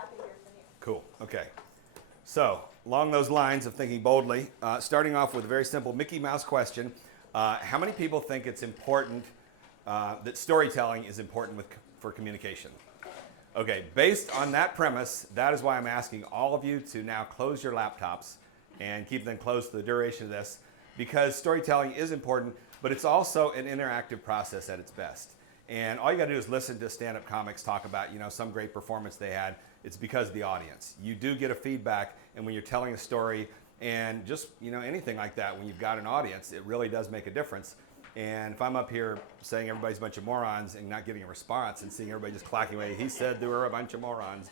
happy to hear from you. Cool. Okay. So, along those lines of thinking boldly, starting off with a very simple Mickey Mouse question. How many people think it's important, that storytelling is important for communication? Okay, based on that premise, that is why I'm asking all of you to now close your laptops and keep them closed for the duration of this, because storytelling is important, but it's also an interactive process at its best. And all you got to do is listen to stand-up comics talk about, some great performance they had. It's because of the audience. You do get a feedback, and when you're telling a story and just, anything like that, when you've got an audience, it really does make a difference. And if I'm up here saying everybody's a bunch of morons and not getting a response and seeing everybody just clacking away, he said they were a bunch of morons,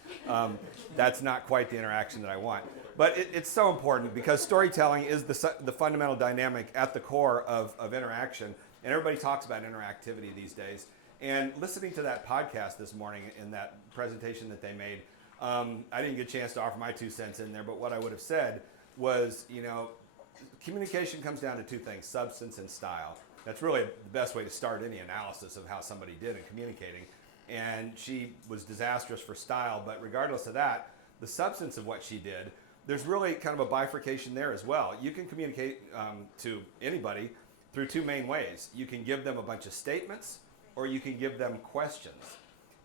that's not quite the interaction that I want. But it's so important because storytelling is the fundamental dynamic at the core of interaction. And everybody talks about interactivity these days. And listening to that podcast this morning in that presentation that they made, I didn't get a chance to offer my 2 cents in there, but what I would have said was, communication comes down to 2 things, substance and style. That's really the best way to start any analysis of how somebody did in communicating. And she was disastrous for style, but regardless of that, the substance of what she did, there's really kind of a bifurcation there as well. You can communicate to anybody through 2 main ways. You can give them a bunch of statements, or you can give them questions.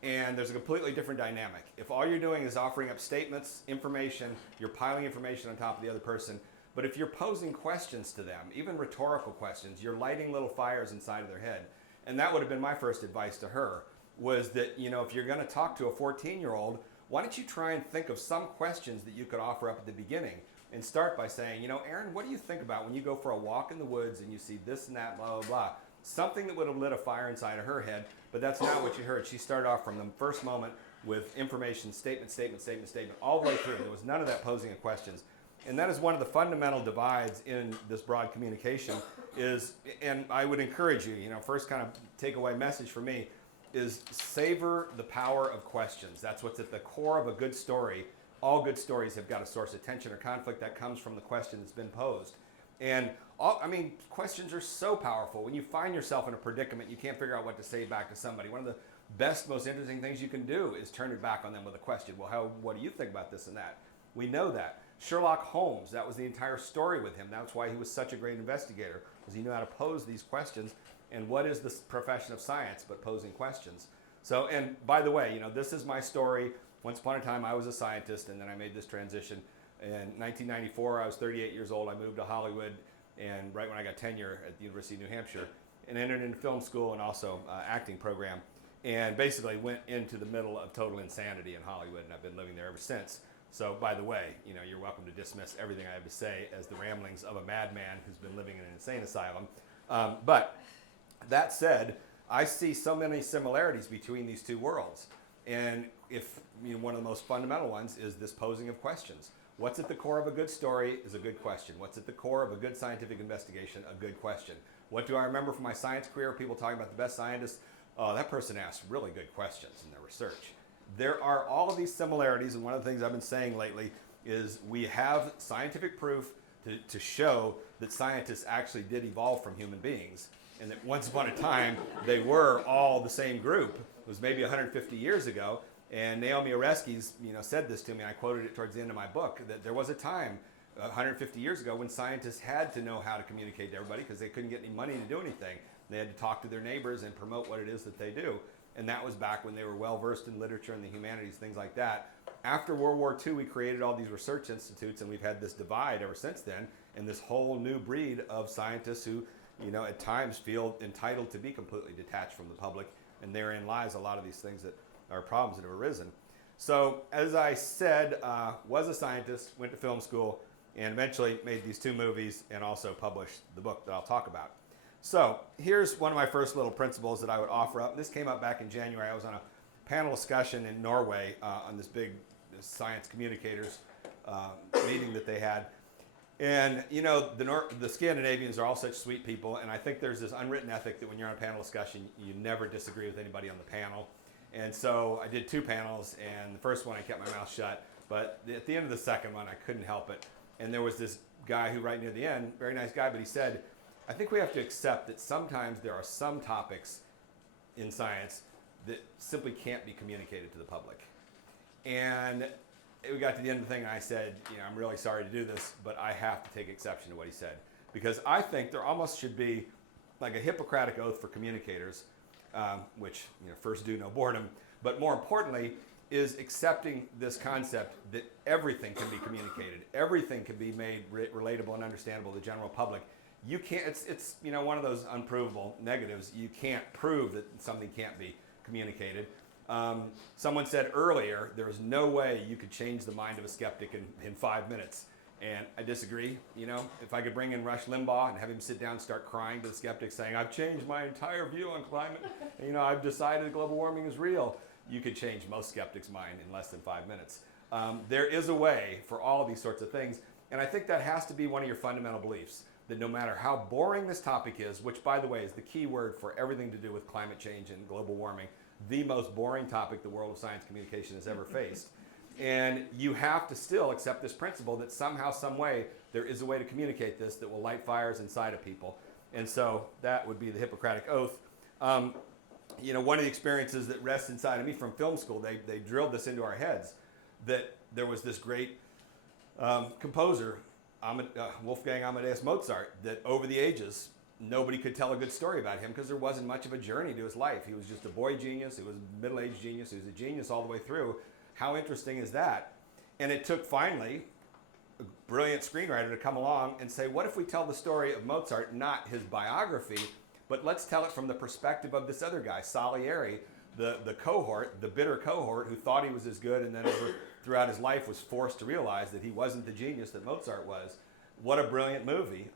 And there's a completely different dynamic. If all you're doing is offering up statements, information, you're piling information on top of the other person. But if you're posing questions to them, even rhetorical questions, you're lighting little fires inside of their head. And that would have been my first advice to her, was that, if you're going to talk to a 14-year-old, why don't you try and think of some questions that you could offer up at the beginning and start by saying, Erin, what do you think about when you go for a walk in the woods and you see this and that, blah, blah, blah. Something that would have lit a fire inside of her head, but that's not what you heard. She started off from the first moment with information, statement, all the way through. There was none of that posing of questions. And that is one of the fundamental divides in this broad communication and I would encourage you, first kind of takeaway message for me is savor the power of questions. That's what's at the core of a good story. All good stories have got a source of tension or conflict that comes from the question that's been posed. And questions are so powerful. When you find yourself in a predicament, you can't figure out what to say back to somebody. One of the best, most interesting things you can do is turn it back on them with a question. Well, what do you think about this and that? We know that. Sherlock Holmes, that was the entire story with him. That's why he was such a great investigator, because he knew how to pose these questions. And what is the profession of science but posing questions? So, and by the way, this is my story. Once upon a time, I was a scientist, and then I made this transition. In 1994, I was 38 years old. I moved to Hollywood, and right when I got tenure at the University of New Hampshire, and entered into film school and also acting program, and basically went into the middle of total insanity in Hollywood, and I've been living there ever since. So, by the way, you're welcome to dismiss everything I have to say as the ramblings of a madman who's been living in an insane asylum. But that said, I see so many similarities between these 2 worlds. And if one of the most fundamental ones is this posing of questions. What's at the core of a good story is a good question. What's at the core of a good scientific investigation? A good question. What do I remember from my science career? People talking about the best scientists. Oh, that person asked really good questions in their research. There are all of these similarities, and one of the things I've been saying lately is we have scientific proof to show that scientists actually did evolve from human beings, and that once upon a time they were all the same group. It was maybe 150 years ago, and Naomi Oreskes said this to me, and I quoted it towards the end of my book, that there was a time 150 years ago when scientists had to know how to communicate to everybody because they couldn't get any money to do anything. They had to talk to their neighbors and promote what it is that they do. And that was back when they were well-versed in literature and the humanities, things like that. After World War II, we created all these research institutes, and we've had this divide ever since then, and this whole new breed of scientists who, at times feel entitled to be completely detached from the public, and therein lies a lot of these things that are problems that have arisen. So, as I said, was a scientist, went to film school, and eventually made these 2 movies and also published the book that I'll talk about. So here's one of my first little principles that I would offer up. This came up back in January. I was on a panel discussion in Norway on this big science communicators meeting that they had. And the Scandinavians are all such sweet people, and I think there's this unwritten ethic that when you're on a panel discussion, you never disagree with anybody on the panel. And so I did 2 panels, and the first one I kept my mouth shut, but at the end of the second one I couldn't help it. And there was this guy who right near the end, very nice guy, but he said, I think we have to accept that sometimes there are some topics in science that simply can't be communicated to the public. And we got to the end of the thing, and I said, I'm really sorry to do this, but I have to take exception to what he said. Because I think there almost should be like a Hippocratic oath for communicators, which, first do no boredom, but more importantly, is accepting this concept that everything can be communicated, everything can be made relatable and understandable to the general public. You can't, it's one of those unprovable negatives. You can't prove that something can't be communicated. Someone said earlier, there was no way you could change the mind of a skeptic in 5 minutes. And I disagree. If I could bring in Rush Limbaugh and have him sit down and start crying to the skeptics saying, I've changed my entire view on climate, I've decided global warming is real, you could change most skeptics' mind in less than 5 minutes. There is a way for all of these sorts of things, and I think that has to be one of your fundamental beliefs, that no matter how boring this topic is, which by the way is the key word for everything to do with climate change and global warming, the most boring topic the world of science communication has ever faced. And you have to still accept this principle that somehow, some way, there is a way to communicate this that will light fires inside of people. And so that would be the Hippocratic Oath. One of the experiences that rests inside of me from film school, they drilled this into our heads, that there was this great composer, Wolfgang Amadeus Mozart, that over the ages, nobody could tell a good story about him because there wasn't much of a journey to his life. He was just a boy genius, he was a middle-aged genius, he was a genius all the way through. How interesting is that? And it took finally a brilliant screenwriter to come along and say, what if we tell the story of Mozart, not his biography, but let's tell it from the perspective of this other guy, Salieri, the cohort, the bitter cohort who thought he was as good and then throughout his life was forced to realize that he wasn't the genius that Mozart was. What a brilliant movie,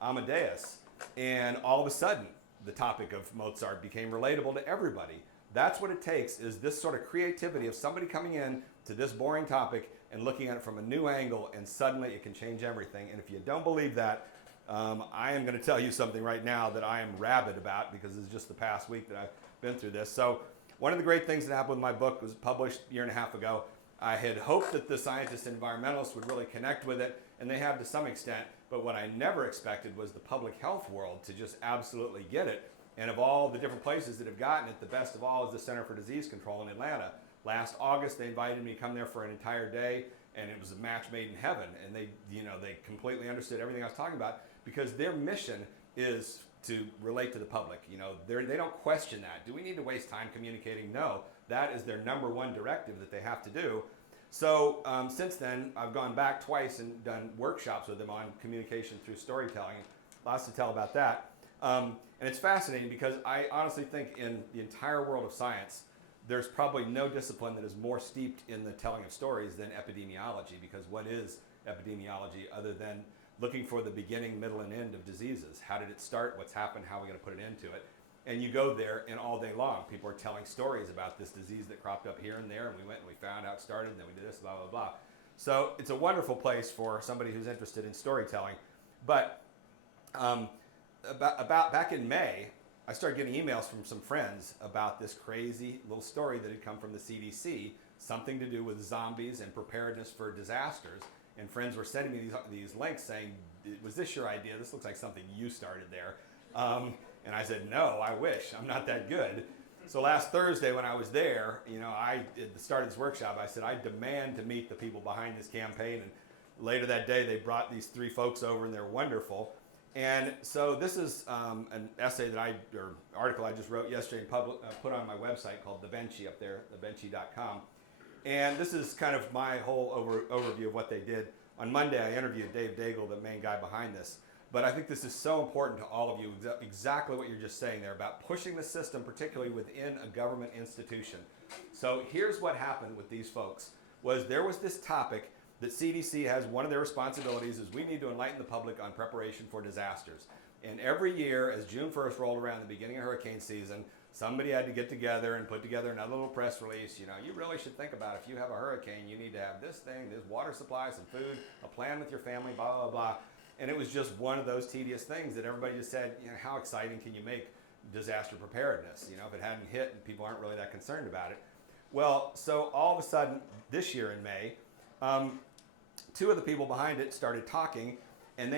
Amadeus. And all of a sudden, the topic of Mozart became relatable to everybody. That's what it takes, is this sort of creativity of somebody coming in to this boring topic and looking at it from a new angle, and suddenly it can change everything. And if you don't believe that, I am going to tell you something right now that I am rabid about, because it's just the past week that I've been through this. So one of the great things that happened with my book was published a year and a half ago. I had hoped that the scientists and environmentalists would really connect with it, and they have to some extent, but what I never expected was the public health world to just absolutely get it. And of all the different places that have gotten it, the best of all is the Center for Disease Control in Atlanta. Last August, they invited me to come there for an entire day, and it was a match made in heaven. And they completely understood everything I was talking about, because their mission is to relate to the public. They don't question that. Do we need to waste time communicating? No, that is their number one directive that they have to do. So since then, I've gone back twice and done workshops with them on communication through storytelling. Lots to tell about that. And it's fascinating because I honestly think in the entire world of science, there's probably no discipline that is more steeped in the telling of stories than epidemiology, because what is epidemiology other than looking for the beginning, middle, and end of diseases? How did it start? What's happened? How are we going to put it into it? And you go there, and all day long, people are telling stories about this disease that cropped up here and there, and we went and we found out it started, and then we did this, blah, blah, blah. So it's a wonderful place for somebody who's interested in storytelling. But about back in May, I started getting emails from some friends about this crazy little story that had come from the CDC, something to do with zombies and preparedness for disasters. And friends were sending me these links saying, was this your idea? This looks like something you started there. And I said, no, I wish. I'm not that good. So last Thursday when I was there, at the start of this workshop, I said, I demand to meet the people behind this campaign. And later that day, they brought these 3 folks over, and they're wonderful. And so this is an essay or article I just wrote yesterday and put on my website called The Benchy up there, thebenchy.com. And this is kind of my whole overview of what they did. On Monday, I interviewed Dave Daigle, the main guy behind this. But I think this is so important to all of you, exactly what you're just saying there about pushing the system, particularly within a government institution. So here's what happened with these folks, there was this topic that CDC has. One of their responsibilities is we need to enlighten the public on preparation for disasters. And every year, as June 1st rolled around, the beginning of hurricane season, somebody had to get together and put together another little press release. You really should think about if you have a hurricane, you need to have this thing, this water supply, some food, a plan with your family, blah, blah, blah. And it was just one of those tedious things that everybody just said, how exciting can you make disaster preparedness? If it hadn't hit and people aren't really that concerned about it. Well, so all of a sudden, this year in May, 2 of the people behind it started talking, and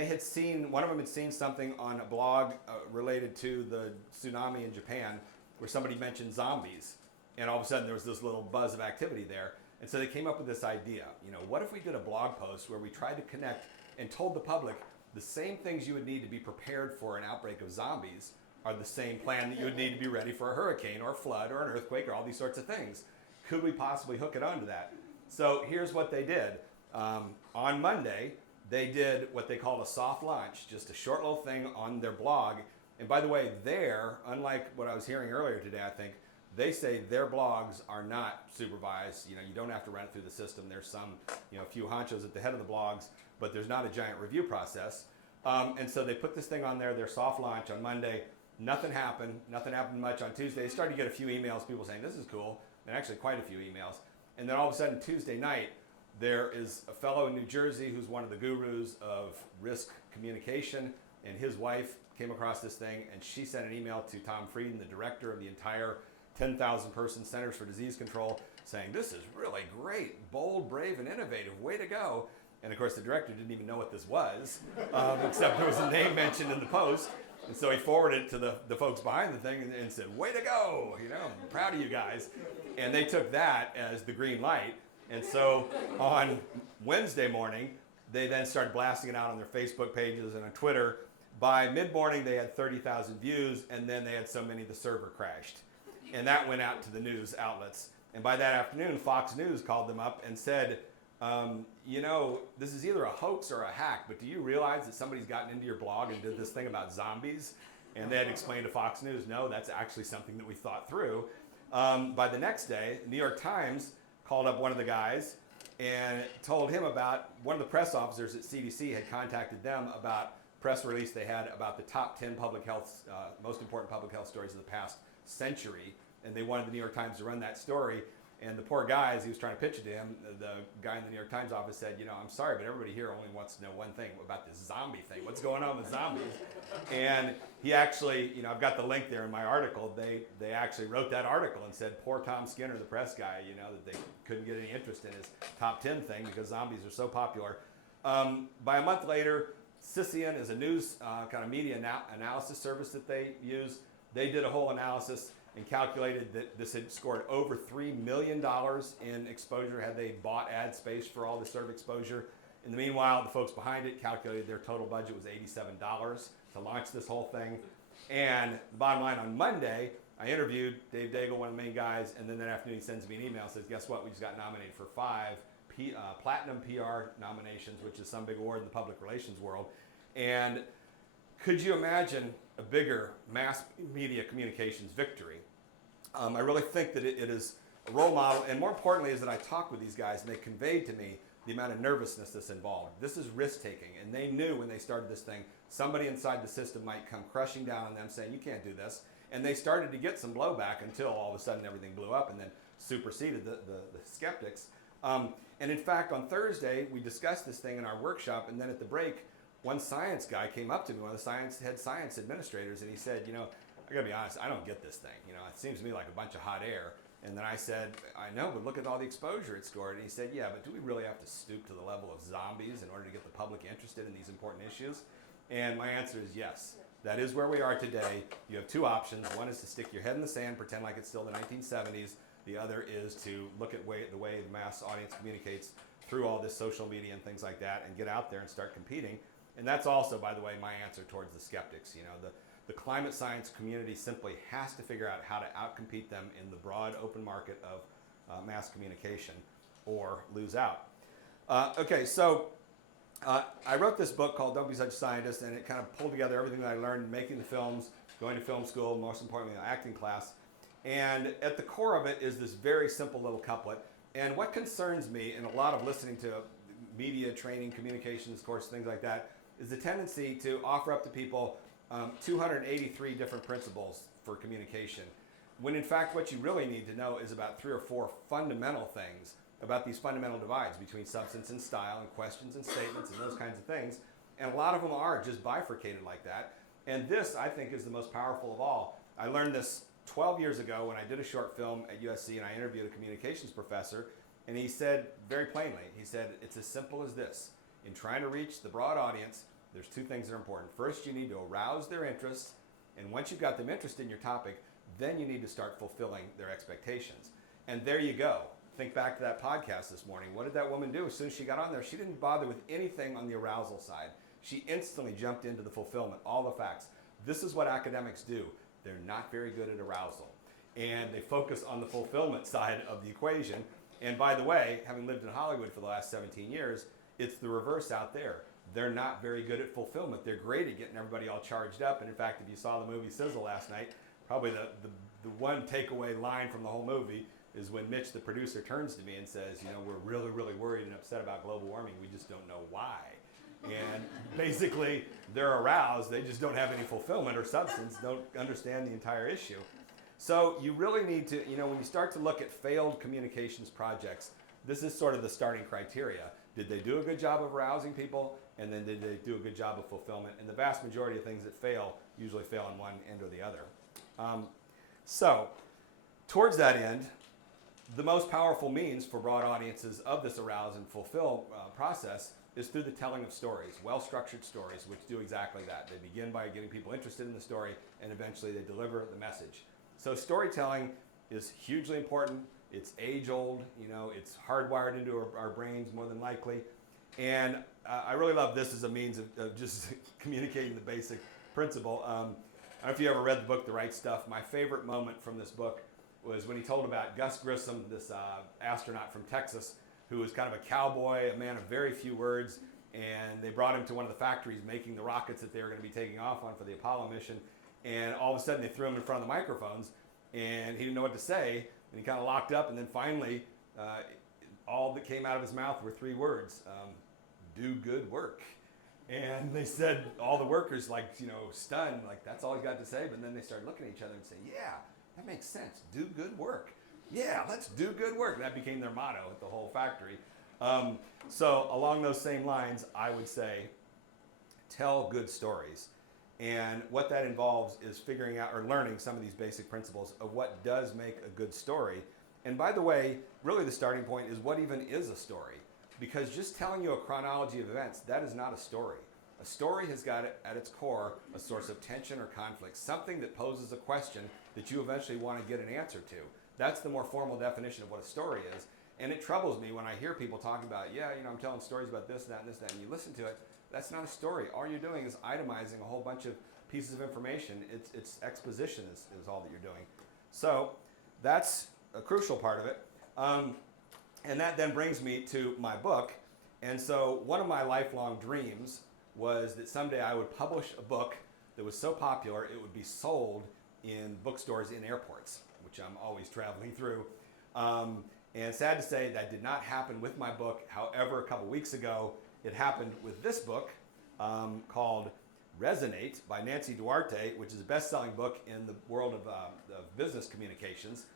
one of them had seen something on a blog related to the tsunami in Japan where somebody mentioned zombies. And all of a sudden there was this little buzz of activity there. And so they came up with this idea, what if we did a blog post where we tried to connect and told the public the same things you would need to be prepared for an outbreak of zombies are the same plan that you would need to be ready for a hurricane or a flood or an earthquake or all these sorts of things. Could we possibly hook it onto that? So here's what they did. On Monday, they did what they called a soft launch, just a short little thing on their blog. And by the way, unlike what I was hearing earlier today, I think, they say their blogs are not supervised. You don't have to run it through the system. There's some, a few honchos at the head of the blogs, but there's not a giant review process. And so they put this thing on there, their soft launch on Monday. Nothing happened much on Tuesday. They started to get a few emails, people saying, this is cool, and actually quite a few emails. And then all of a sudden, Tuesday night, there is a fellow in New Jersey who's one of the gurus of risk communication, and his wife came across this thing, and she sent an email to Tom Frieden, the director of the entire 10,000-person Centers for Disease Control, saying, this is really great, bold, brave, and innovative, way to go. And of course, the director didn't even know what this was, except there was a name mentioned in the post. And so he forwarded it to the folks behind the thing and said, way to go, I'm proud of you guys. And they took that as the green light. And so on Wednesday morning, they then started blasting it out on their Facebook pages and on Twitter. By mid-morning, they had 30,000 views, and then they had so many the server crashed. And that went out to the news outlets. And by that afternoon, Fox News called them up and said, this is either a hoax or a hack, but do you realize that somebody's gotten into your blog and did this thing about zombies? And they had explained to Fox News, no, that's actually something that we thought through. By the next day, the New York Times called up one of the guys and told him about one of the press officers at CDC had contacted them about press release they had about the top 10 public health, most important public health stories of the past century. And they wanted the New York Times to run that story. And the poor guy, as he was trying to pitch it to him, the guy in the New York Times office said, I'm sorry, but everybody here only wants to know one thing about this zombie thing. What's going on with zombies? And he actually, I've got the link there in my article. They actually wrote that article and said, poor Tom Skinner, the press guy, that they couldn't get any interest in his top 10 thing because zombies are so popular. By a month later, Cision is a news kind of media analysis service that they use. They did a whole analysis and calculated that this had scored over $3 million in exposure had they bought ad space for all this sort of exposure. In the meanwhile, the folks behind it calculated their total budget was $87 to launch this whole thing. And the bottom line, on Monday, I interviewed Dave Daigle, one of the main guys, and then that afternoon he sends me an email and says, guess what, we just got nominated for 5 Platinum PR nominations, which is some big award in the public relations world. And could you imagine a bigger mass media communications victory? I really think that it is a role model, and more importantly is that I talked with these guys and they conveyed to me the amount of nervousness that's involved. This is risk-taking, and they knew when they started this thing, somebody inside the system might come crushing down on them saying, you can't do this. And they started to get some blowback until all of a sudden everything blew up and then superseded the skeptics. And in fact, on Thursday, we discussed this thing in our workshop, and then at the break, one science guy came up to me, one of the head science administrators, and he said, I gotta be honest, I don't get this thing. It seems to me like a bunch of hot air. And then I said, I know, but look at all the exposure it scored. And he said, yeah, but do we really have to stoop to the level of zombies in order to get the public interested in these important issues? And my answer is yes. That is where we are today. You have two options. One is to stick your head in the sand, pretend like it's still the 1970s. The other is to look at the way the mass audience communicates through all this social media and things like that and get out there and start competing. And that's also, by the way, my answer towards the skeptics. The climate science community simply has to figure out how to outcompete them in the broad open market of mass communication or lose out. So I wrote this book called Don't Be Such a Scientist, and it kind of pulled together everything that I learned making the films, going to film school, most importantly, the acting class. And at the core of it is this very simple little couplet. And what concerns me in a lot of listening to media training, communications course, things like that, is the tendency to offer up to people 283 different principles for communication, when in fact what you really need to know is about 3 or 4 fundamental things about these fundamental divides between substance and style and questions and statements and those kinds of things. And a lot of them are just bifurcated like that. And this, I think, is the most powerful of all. I learned this 12 years ago when I did a short film at USC and I interviewed a communications professor, and he said very plainly, he said, it's as simple as this. In trying to reach the broad audience, there's 2 things that are important. First, you need to arouse their interest, and once you've got them interested in your topic, then you need to start fulfilling their expectations. And there you go. think back to that podcast this morning. What did that woman do? As soon as she got on there, she didn't bother with anything on the arousal side. She instantly jumped into the fulfillment, all the facts. This is what academics do. They're not very good at arousal. And they focus on the fulfillment side of the equation. And by the way, having lived in Hollywood for the last 17 years, it's the reverse out there. They're not very good at fulfillment. They're great at getting everybody all charged up. And in fact, if you saw the movie Sizzle last night, probably the one takeaway line from the whole movie is when Mitch, the producer, turns to me and says, you know, we're really, really worried and upset about global warming. We just don't know why. And basically, they're aroused. They just don't have any fulfillment or substance, don't understand the entire issue. So you really need to, you know, when you start to look at failed communications projects, this is sort of the starting criteria. Did they do a good job of arousing people? And then did they do a good job of fulfillment? And the vast majority of things that fail usually fail on one end or the other. So towards that end, the most powerful means for broad audiences of this arouse and fulfill process is through the telling of stories, well-structured stories, which do exactly that. They begin by getting people interested in the story, and eventually they deliver the message. So storytelling is hugely important. It's age-old, you know, it's hardwired into our brains more than likely. And I really love this as a means of just communicating the basic principle. I don't know if you ever read the book, The Right Stuff. My favorite moment from this book was when he told about Gus Grissom, this astronaut from Texas, who was kind of a cowboy, a man of very few words, and they brought him to one of the factories making the rockets that they were going to be taking off on for the Apollo mission, and all of a sudden they threw him in front of the microphones, and he didn't know what to say, and he kind of locked up, and then finally, all that came out of his mouth were 3 words, do good work. And they said, all the workers, like, you know, stunned, like, that's all he got to say, but then they started looking at each other and saying, yeah, that makes sense, do good work. Yeah, let's do good work. That became their motto at the whole factory. So along those same lines, I would say, tell good stories. And what that involves is figuring out or learning some of these basic principles of what does make a good story. And by the way, really the starting point is what even is a story? Because just telling you a chronology of events, that is not a story. A story has got at its core a source of tension or conflict, something that poses a question that you eventually want to get an answer to. That's the more formal definition of what a story is. And it troubles me when I hear people talking about, yeah, you know, I'm telling stories about this, that, and this, that, and you listen to it. That's not a story. All you're doing is itemizing a whole bunch of pieces of information. It's exposition is all that you're doing. So that's a crucial part of it. And that then brings me to my book. And so one of my lifelong dreams was that someday I would publish a book that was so popular it would be sold in bookstores in airports, which I'm always traveling through. And sad to say, that did not happen with my book. However, a couple weeks ago, it happened with this book called Resonate by Nancy Duarte, which is a best-selling book in the world of business communications.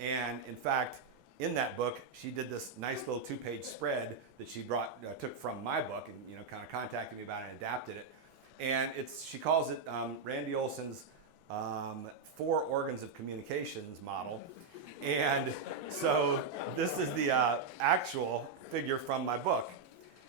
And in fact, in that book, she did this nice little 2-page spread that she took from my book and, you know, kind of contacted me about it and adapted it. And she calls it Randy Olson's 4 organs of communications model. And so this is the actual figure from my book.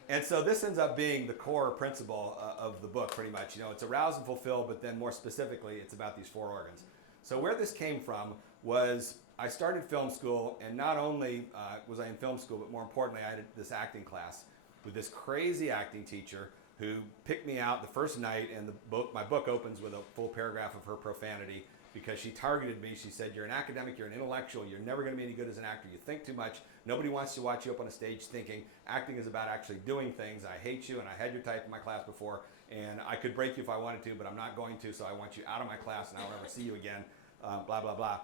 And so this ends up being the core principle of the book, pretty much. You know, it's arouse and fulfill, but then more specifically, it's about these 4 organs. So where this came from was I started film school, and not only was I in film school, but more importantly, I had this acting class with this crazy acting teacher who picked me out the first night, and my book opens with a full paragraph of her profanity because she targeted me. She said, you're an academic, you're an intellectual, you're never going to be any good as an actor, you think too much, nobody wants to watch you up on a stage thinking. Acting is about actually doing things. I hate you, and I had your type in my class before, and I could break you if I wanted to, but I'm not going to, so I want you out of my class, and I'll never see you again, blah, blah, blah.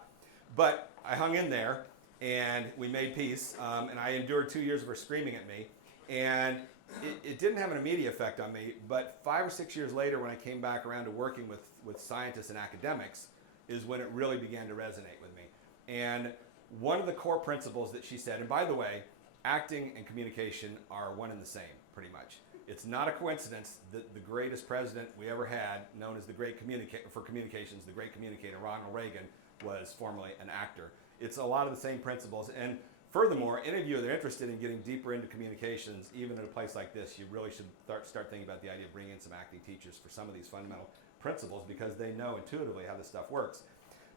But I hung in there, and we made peace, and I endured 2 years of her screaming at me, and it didn't have an immediate effect on me, but 5 or 6 years later when I came back around to working with scientists and academics is when it really began to resonate with me. And one of the core principles that she said, and by the way, acting and communication are one and the same, pretty much. It's not a coincidence that the greatest president we ever had, known as the great for communications, the great communicator, Ronald Reagan, was formerly an actor. It's a lot of the same principles. And furthermore, any of you that are interested in getting deeper into communications, even at a place like this, you really should start thinking about the idea of bringing in some acting teachers for some of these fundamental principles because they know intuitively how this stuff works.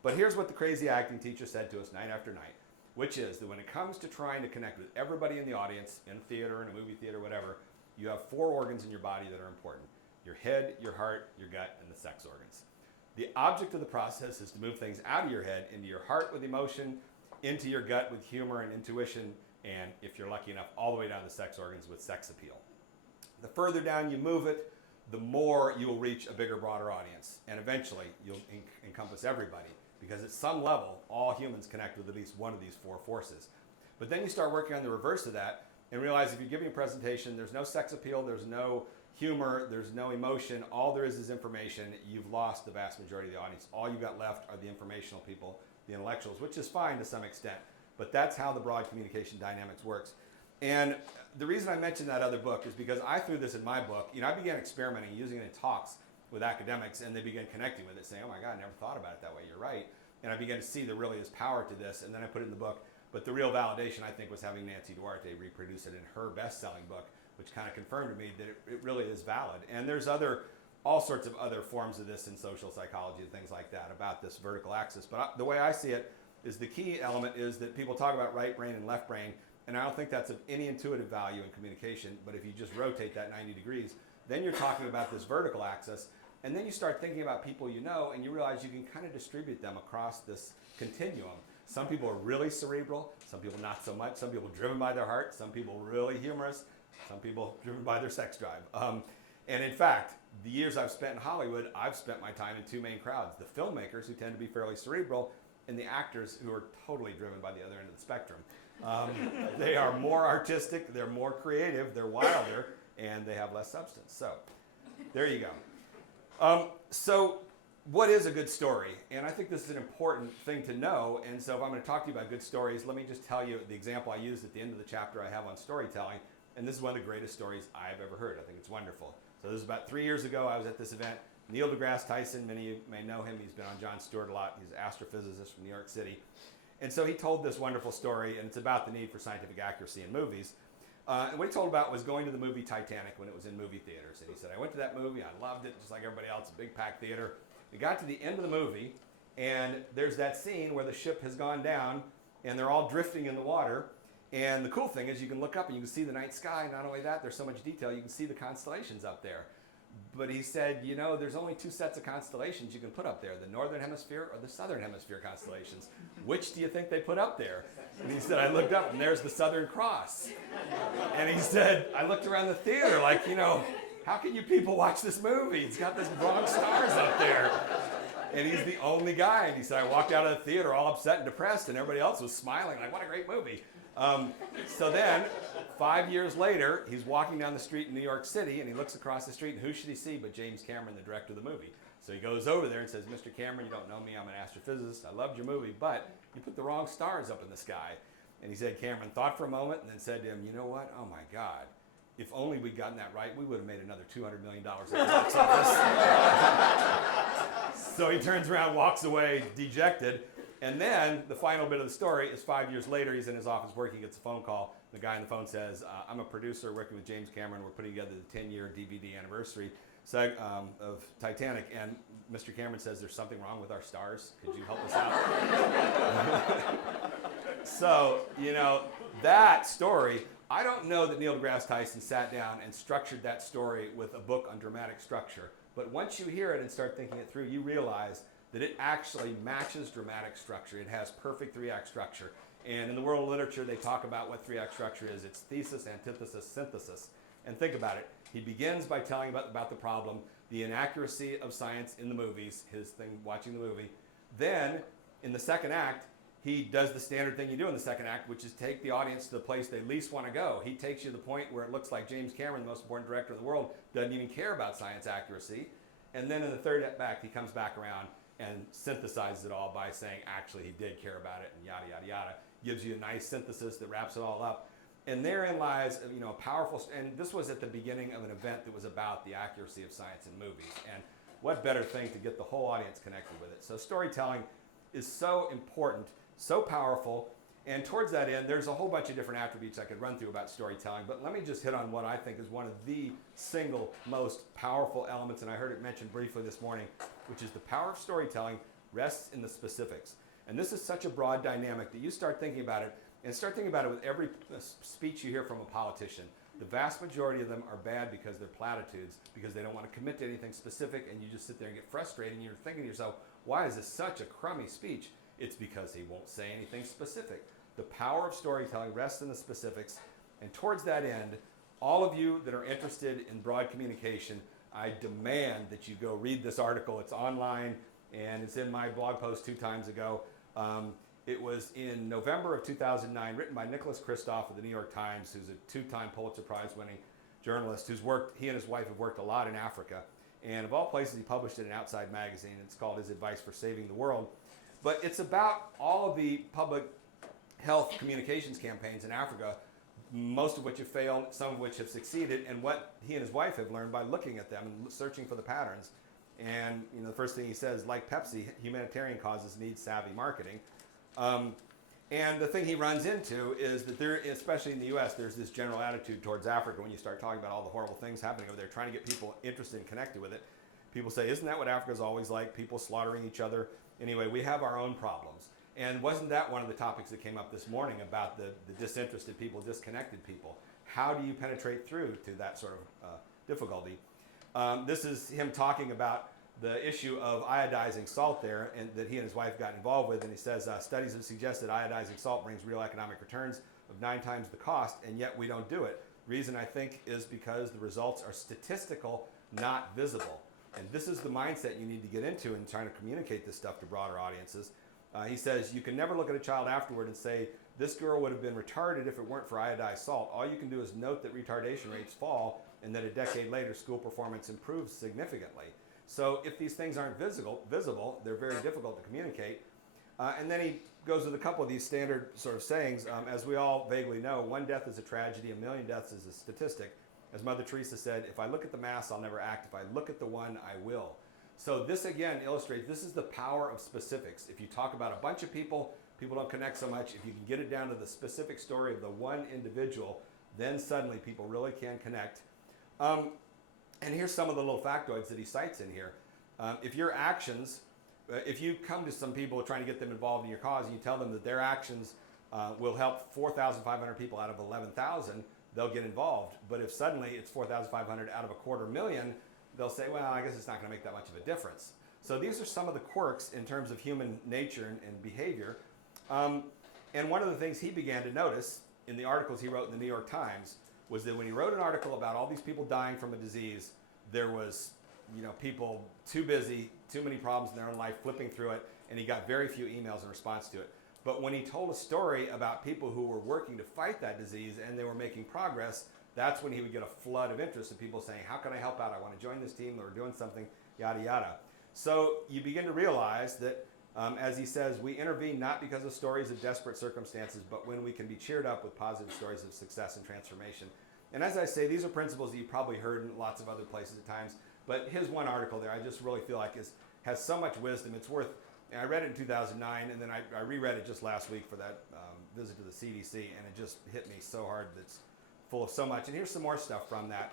But here's what the crazy acting teacher said to us night after night. which is that when it comes to trying to connect with everybody in the audience, in theater, in a movie theater, whatever, you have 4 organs in your body that are important: your head, your heart, your gut, and the sex organs. The object of the process is to move things out of your head into your heart with emotion, into your gut with humor and intuition, and if you're lucky enough, all the way down to the sex organs with sex appeal. The further down you move it, the more you will reach a bigger, broader audience, and eventually you'll encompass everybody, because at some level, all humans connect with at least one of these 4 forces. But then you start working on the reverse of that and realize if you're giving a presentation, there's no sex appeal, there's no humor, there's no emotion, all there is information. You've lost the vast majority of the audience. All you've got left are the informational people, the intellectuals, which is fine to some extent, but that's how the broad communication dynamics works. And the reason I mentioned that other book is because I threw this in my book. I began experimenting, using it in talks with academics, and they began connecting with it, saying, oh my God, I never thought about it that way, you're right. And I began to see there really is power to this, and then I put it in the book. But the real validation, I think, was having Nancy Duarte reproduce it in her best-selling book, which kind of confirmed to me that it really is valid. And there's all sorts of other forms of this in social psychology and things like that about this vertical axis. But the way I see it is the key element is that people talk about right brain and left brain, and I don't think that's of any intuitive value in communication, but if you just rotate that 90 degrees, then you're talking about this vertical axis, and then you start thinking about people you know, and you realize you can kind of distribute them across this continuum. Some people are really cerebral, some people not so much, some people driven by their heart, some people really humorous, some people driven by their sex drive. And in fact, the years I've spent in Hollywood, I've spent my time in 2 main crowds: the filmmakers, who tend to be fairly cerebral, and the actors, who are totally driven by the other end of the spectrum. They are more artistic, they're more creative, they're wilder, and they have less substance. So there you go. So what is a good story? And I think this is an important thing to know. And so if I'm going to talk to you about good stories, let me just tell you the example I used at the end of the chapter I have on storytelling. And this is one of the greatest stories I've ever heard. I think it's wonderful. So this is about 3 years ago. I was at this event. Neil deGrasse Tyson, many of you may know him. He's been on Jon Stewart a lot. He's an astrophysicist from New York City. And so he told this wonderful story, and it's about the need for scientific accuracy in movies. And what he told about was going to the movie Titanic when it was in movie theaters. And he said, I went to that movie, I loved it, just like everybody else, a big packed theater. We got to the end of the movie, and there's that scene where the ship has gone down, and they're all drifting in the water. And the cool thing is you can look up and you can see the night sky. Not only that, there's so much detail, you can see the constellations up there. But he said, there's only 2 sets of constellations you can put up there, the northern hemisphere or the southern hemisphere constellations. Which do you think they put up there? And he said, I looked up and there's the Southern Cross. And he said, I looked around the theater like, how can you people watch this movie? It's got this wrong stars up there. And he's the only guy. And he said, I walked out of the theater all upset and depressed, and everybody else was smiling like, what a great movie. So then, 5 years later, he's walking down the street in New York City, and he looks across the street, and who should he see but James Cameron, the director of the movie. So he goes over there and says, Mr. Cameron, you don't know me, I'm an astrophysicist, I loved your movie, but you put the wrong stars up in the sky. And he said, Cameron thought for a moment, and then said to him, you know what, oh my God, if only we'd gotten that right, we would have made another $200 million at the box office. So he turns around, walks away, dejected. And then the final bit of the story is 5 years later, he's in his office working, gets a phone call. The guy on the phone says, I'm a producer working with James Cameron. We're putting together the 10-year DVD anniversary of Titanic. And Mr. Cameron says, there's something wrong with our stars. Could you help us out? So, that story, I don't know that Neil deGrasse Tyson sat down and structured that story with a book on dramatic structure. But once you hear it and start thinking it through, you realize that it actually matches dramatic structure. It has perfect 3-act structure. And in the world of literature, they talk about what 3-act structure is. It's thesis, antithesis, synthesis. And think about it. He begins by telling about the problem, the inaccuracy of science in the movies, his thing watching the movie. Then, in the second act, he does the standard thing you do in the second act, which is take the audience to the place they least want to go. He takes you to the point where it looks like James Cameron, the most important director in the world, doesn't even care about science accuracy. And then in the third act, he comes back around and synthesizes it all by saying, actually, he did care about it, and yada, yada, yada. Gives you a nice synthesis that wraps it all up. And therein lies, a powerful, and this was at the beginning of an event that was about the accuracy of science in movies. And what better thing to get the whole audience connected with it. So storytelling is so important, so powerful, and towards that end, there's a whole bunch of different attributes I could run through about storytelling, but let me just hit on what I think is one of the single most powerful elements, and I heard it mentioned briefly this morning, which is the power of storytelling rests in the specifics. And this is such a broad dynamic that you start thinking about it, and start thinking about it with every speech you hear from a politician. The vast majority of them are bad because they're platitudes, because they don't want to commit to anything specific, and you just sit there and get frustrated, and you're thinking to yourself, why is this such a crummy speech? It's because he won't say anything specific. The power of storytelling rests in the specifics, and towards that end, all of you that are interested in broad communication, I demand that you go read this article. It's online, and it's in my blog post 2 times ago. It was in November of 2009, written by Nicholas Kristof of the New York Times, who's a 2-time Pulitzer Prize-winning journalist who's worked, he and his wife have worked a lot in Africa. And of all places, he published it in Outside Magazine. It's called His Advice for Saving the World. But it's about all of the public health communications campaigns in Africa, most of which have failed, some of which have succeeded, and what he and his wife have learned by looking at them and searching for the patterns. And the first thing he says, like Pepsi, humanitarian causes need savvy marketing. And the thing he runs into is that there, especially in the US, there's this general attitude towards Africa when you start talking about all the horrible things happening over there, trying to get people interested and connected with it. People say, isn't that what Africa's always like? People slaughtering each other. Anyway, we have our own problems. And wasn't that one of the topics that came up this morning about the disinterested people, disconnected people? How do you penetrate through to that sort of difficulty? This is him talking about the issue of iodizing salt there, and that he and his wife got involved with, and he says, studies have suggested iodizing salt brings real economic returns of 9 times the cost, and yet we don't do it. Reason, I think, is because the results are statistical, not visible. And this is the mindset you need to get into in trying to communicate this stuff to broader audiences. He says, you can never look at a child afterward and say, this girl would have been retarded if it weren't for iodized salt. All you can do is note that retardation rates fall, and that a decade later, school performance improves significantly. So if these things aren't visible, they're very difficult to communicate. And then he goes with a couple of these standard sort of sayings. As we all vaguely know, 1 death is a tragedy, 1,000,000 deaths is a statistic. As Mother Teresa said, if I look at the mass, I'll never act. If I look at the one, I will. So this again illustrates, this is the power of specifics. If you talk about a bunch of people, people don't connect so much. If you can get it down to the specific story of the one individual, then suddenly people really can connect. And here's some of the little factoids that he cites in here. If your actions, if you come to some people trying to get them involved in your cause and you tell them that their actions will help 4,500 people out of 11,000, they'll get involved. But if suddenly it's 4,500 out of 250,000, they'll say, well, I guess it's not going to make that much of a difference. So these are some of the quirks in terms of human nature and behavior. And one of the things he began to notice in the articles he wrote in the New York Times was that when he wrote an article about all these people dying from a disease, there was, people too busy, too many problems in their own life, flipping through it, and he got very few emails in response to it. But when he told a story about people who were working to fight that disease and they were making progress, that's when he would get a flood of interest of people saying, how can I help out? I want to join this team, or doing something, yada, yada. So you begin to realize that, as he says, we intervene not because of stories of desperate circumstances, but when we can be cheered up with positive stories of success and transformation. And as I say, these are principles that you've probably heard in lots of other places at times, but his one article there, I just really feel like has so much wisdom. It's worth, and I read it in 2009, and then I reread it just last week for that visit to the CDC, and it just hit me so hard. That's full of so much. And here's some more stuff from that.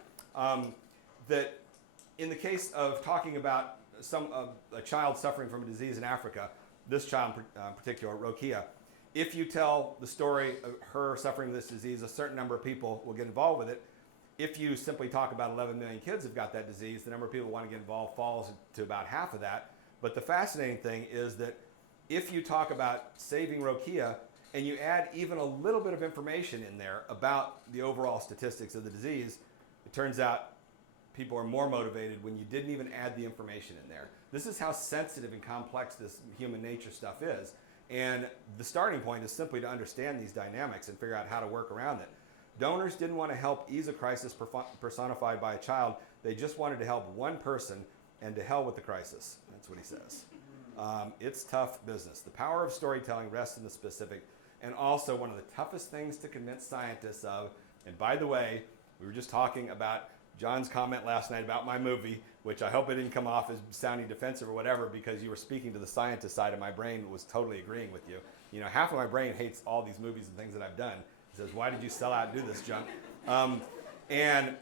That in the case of talking about a child suffering from a disease in Africa, this child in particular, Rokia, if you tell the story of her suffering this disease, a certain number of people will get involved with it. If you simply talk about 11 million kids have got that disease, the number of people who want to get involved falls to about half of that. But the fascinating thing is that if you talk about saving Rokia and you add even a little bit of information in there about the overall statistics of the disease, it turns out people are more motivated when you didn't even add the information in there. This is how sensitive and complex this human nature stuff is. And the starting point is simply to understand these dynamics and figure out how to work around it. Donors didn't want to help ease a crisis personified by a child. They just wanted to help one person, and to hell with the crisis. That's what he says. It's tough business. The power of storytelling rests in the specific, and also one of the toughest things to convince scientists of, and by the way, we were just talking about John's comment last night about my movie, which I hope it didn't come off as sounding defensive or whatever, because you were speaking to the scientist side of my brain, was totally agreeing with you. Half of my brain hates all these movies and things that I've done. It says, why did you sell out and do this junk? And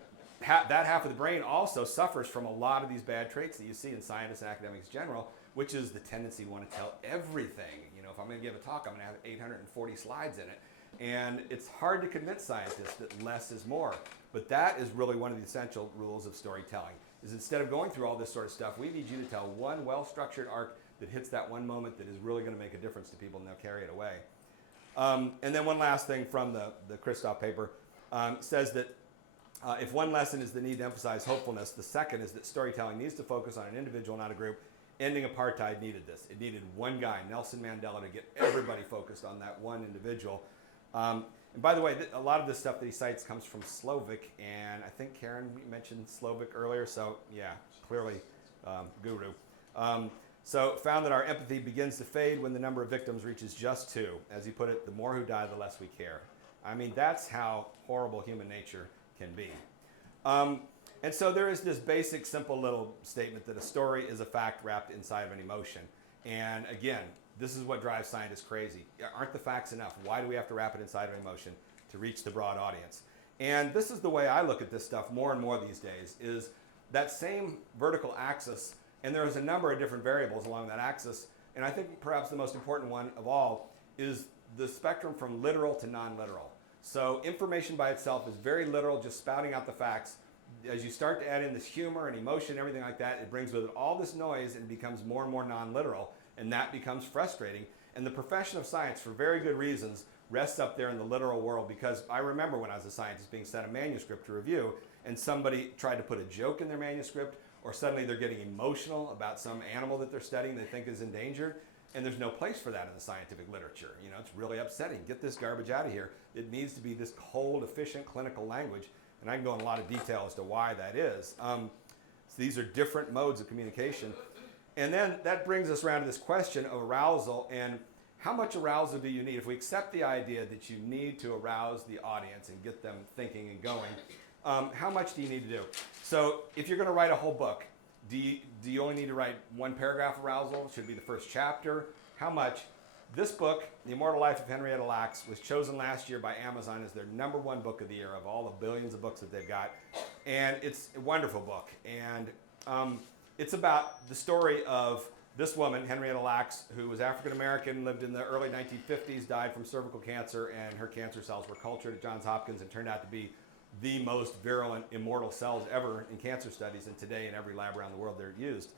that half of the brain also suffers from a lot of these bad traits that you see in scientists and academics in general, which is the tendency to want to tell everything. If I'm going to give a talk, I'm going to have 840 slides in it. And it's hard to convince scientists that less is more. But that is really one of the essential rules of storytelling, is instead of going through all this sort of stuff, we need you to tell one well-structured arc that hits that one moment that is really going to make a difference to people, and they'll carry it away. And then one last thing from the Christoph paper says that if one lesson is the need to emphasize hopefulness, the second is that storytelling needs to focus on an individual, not a group. Ending apartheid needed this. It needed one guy, Nelson Mandela, to get everybody focused on that one individual. And by the way, a lot of this stuff that he cites comes from Slovic, and I think Karen mentioned Slovic earlier, so yeah, clearly guru. So found that our empathy begins to fade when the number of victims reaches just 2. As he put it, the more who die, the less we care. I mean, that's how horrible human nature can be. And so there is this basic, simple little statement that a story is a fact wrapped inside of an emotion. And again, this is what drives scientists crazy. Aren't the facts enough? Why do we have to wrap it inside of an emotion to reach the broad audience? And this is the way I look at this stuff more and more these days, is that same vertical axis, and there's a number of different variables along that axis, and I think perhaps the most important one of all is the spectrum from literal to non-literal. So information by itself is very literal, just spouting out the facts. As you start to add in this humor and emotion, everything like that, it brings with it all this noise and becomes more and more non-literal, and that becomes frustrating. And the profession of science, for very good reasons, rests up there in the literal world, because I remember when I was a scientist being sent a manuscript to review, and somebody tried to put a joke in their manuscript, or suddenly they're getting emotional about some animal that they're studying they think is endangered, and there's no place for that in the scientific literature. You know, it's really upsetting. Get this garbage out of here. It needs to be this cold, efficient clinical language, and I can go in a lot of detail as to why that is. So these are different modes of communication. And then that brings us around to this question of arousal, and how much arousal do you need? If we accept the idea that you need to arouse the audience and get them thinking and going, how much do you need to do? So if you're going to write a whole book, do you only need to write one paragraph arousal? Should it be the first chapter? How much? This book, The Immortal Life of Henrietta Lacks, was chosen last year by Amazon as their #1 book of the year of all the billions of books that they've got. And it's a wonderful book. And it's about the story of this woman, Henrietta Lacks, who was African American, lived in the early 1950s, died from cervical cancer, and her cancer cells were cultured at Johns Hopkins and turned out to be the most virulent immortal cells ever in cancer studies, and today in every lab around the world they're used.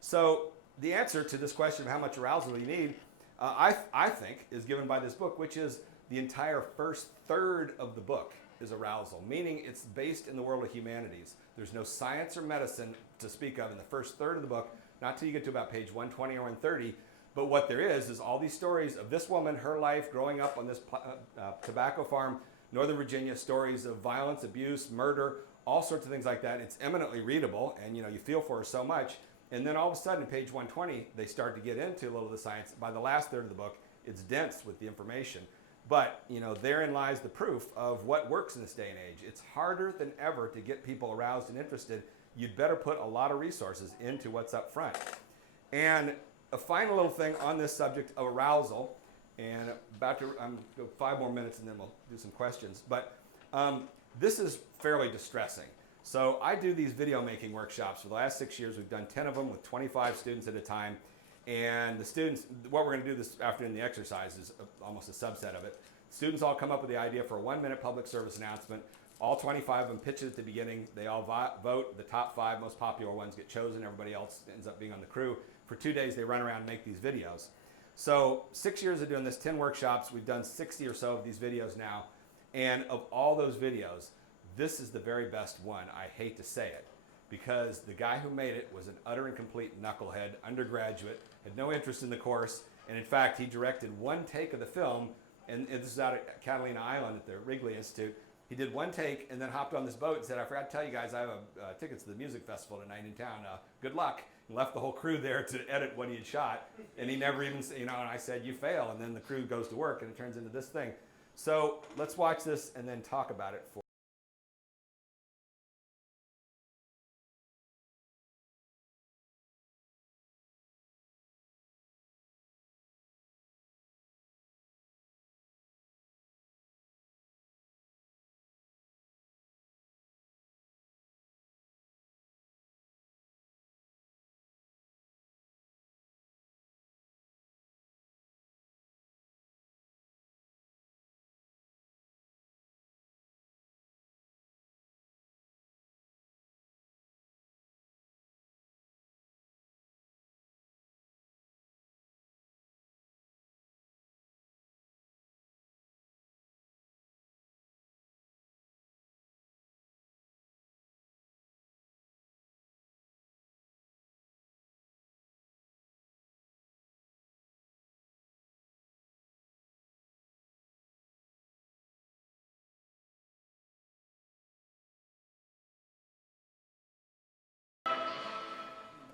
So the answer to this question of how much arousal you need, I think, is given by this book, which is the entire first third of the book is arousal, meaning it's based in the world of humanities. There's no science or medicine to speak of in the first third of the book, not till you get to about page 120 or 130. But what there is all these stories of this woman, her life growing up on this tobacco farm, Northern Virginia, stories of violence, abuse, murder, all sorts of things like that. It's eminently readable, and you feel for her so much. And then all of a sudden, at page 120, they start to get into a little of the science. By the last third of the book, it's dense with the information. But therein lies the proof of what works in this day and age. It's harder than ever to get people aroused and interested. You'd better put a lot of resources into what's up front. And a final little thing on this subject of arousal, and I'm go 5 more minutes and then we'll do some questions. But this is fairly distressing. So I do these video making workshops for the last 6 years. We've done 10 of them with 25 students at a time. And the students, what we're going to do this afternoon, the exercise is almost a subset of it. Students all come up with the idea for a 1-minute public service announcement. All 25 of them pitch it at the beginning. They all vote. The top 5 most popular ones get chosen. Everybody else ends up being on the crew. For 2 days, they run around and make these videos. So 6 years of doing this, 10 workshops. We've done 60 or so of these videos now. And of all those videos, this is the very best one. I hate to say it, because the guy who made it was an utter and complete knucklehead, undergraduate, had no interest in the course, and in fact, he directed one take of the film, and this is out at Catalina Island at the Wrigley Institute. He did one take and then hopped on this boat and said, I forgot to tell you guys, I have tickets to the music festival tonight in town. Good luck. And left the whole crew there to edit what he had shot, and he never even, and I said, you fail, and then the crew goes to work, and it turns into this thing. So let's watch this and then talk about it for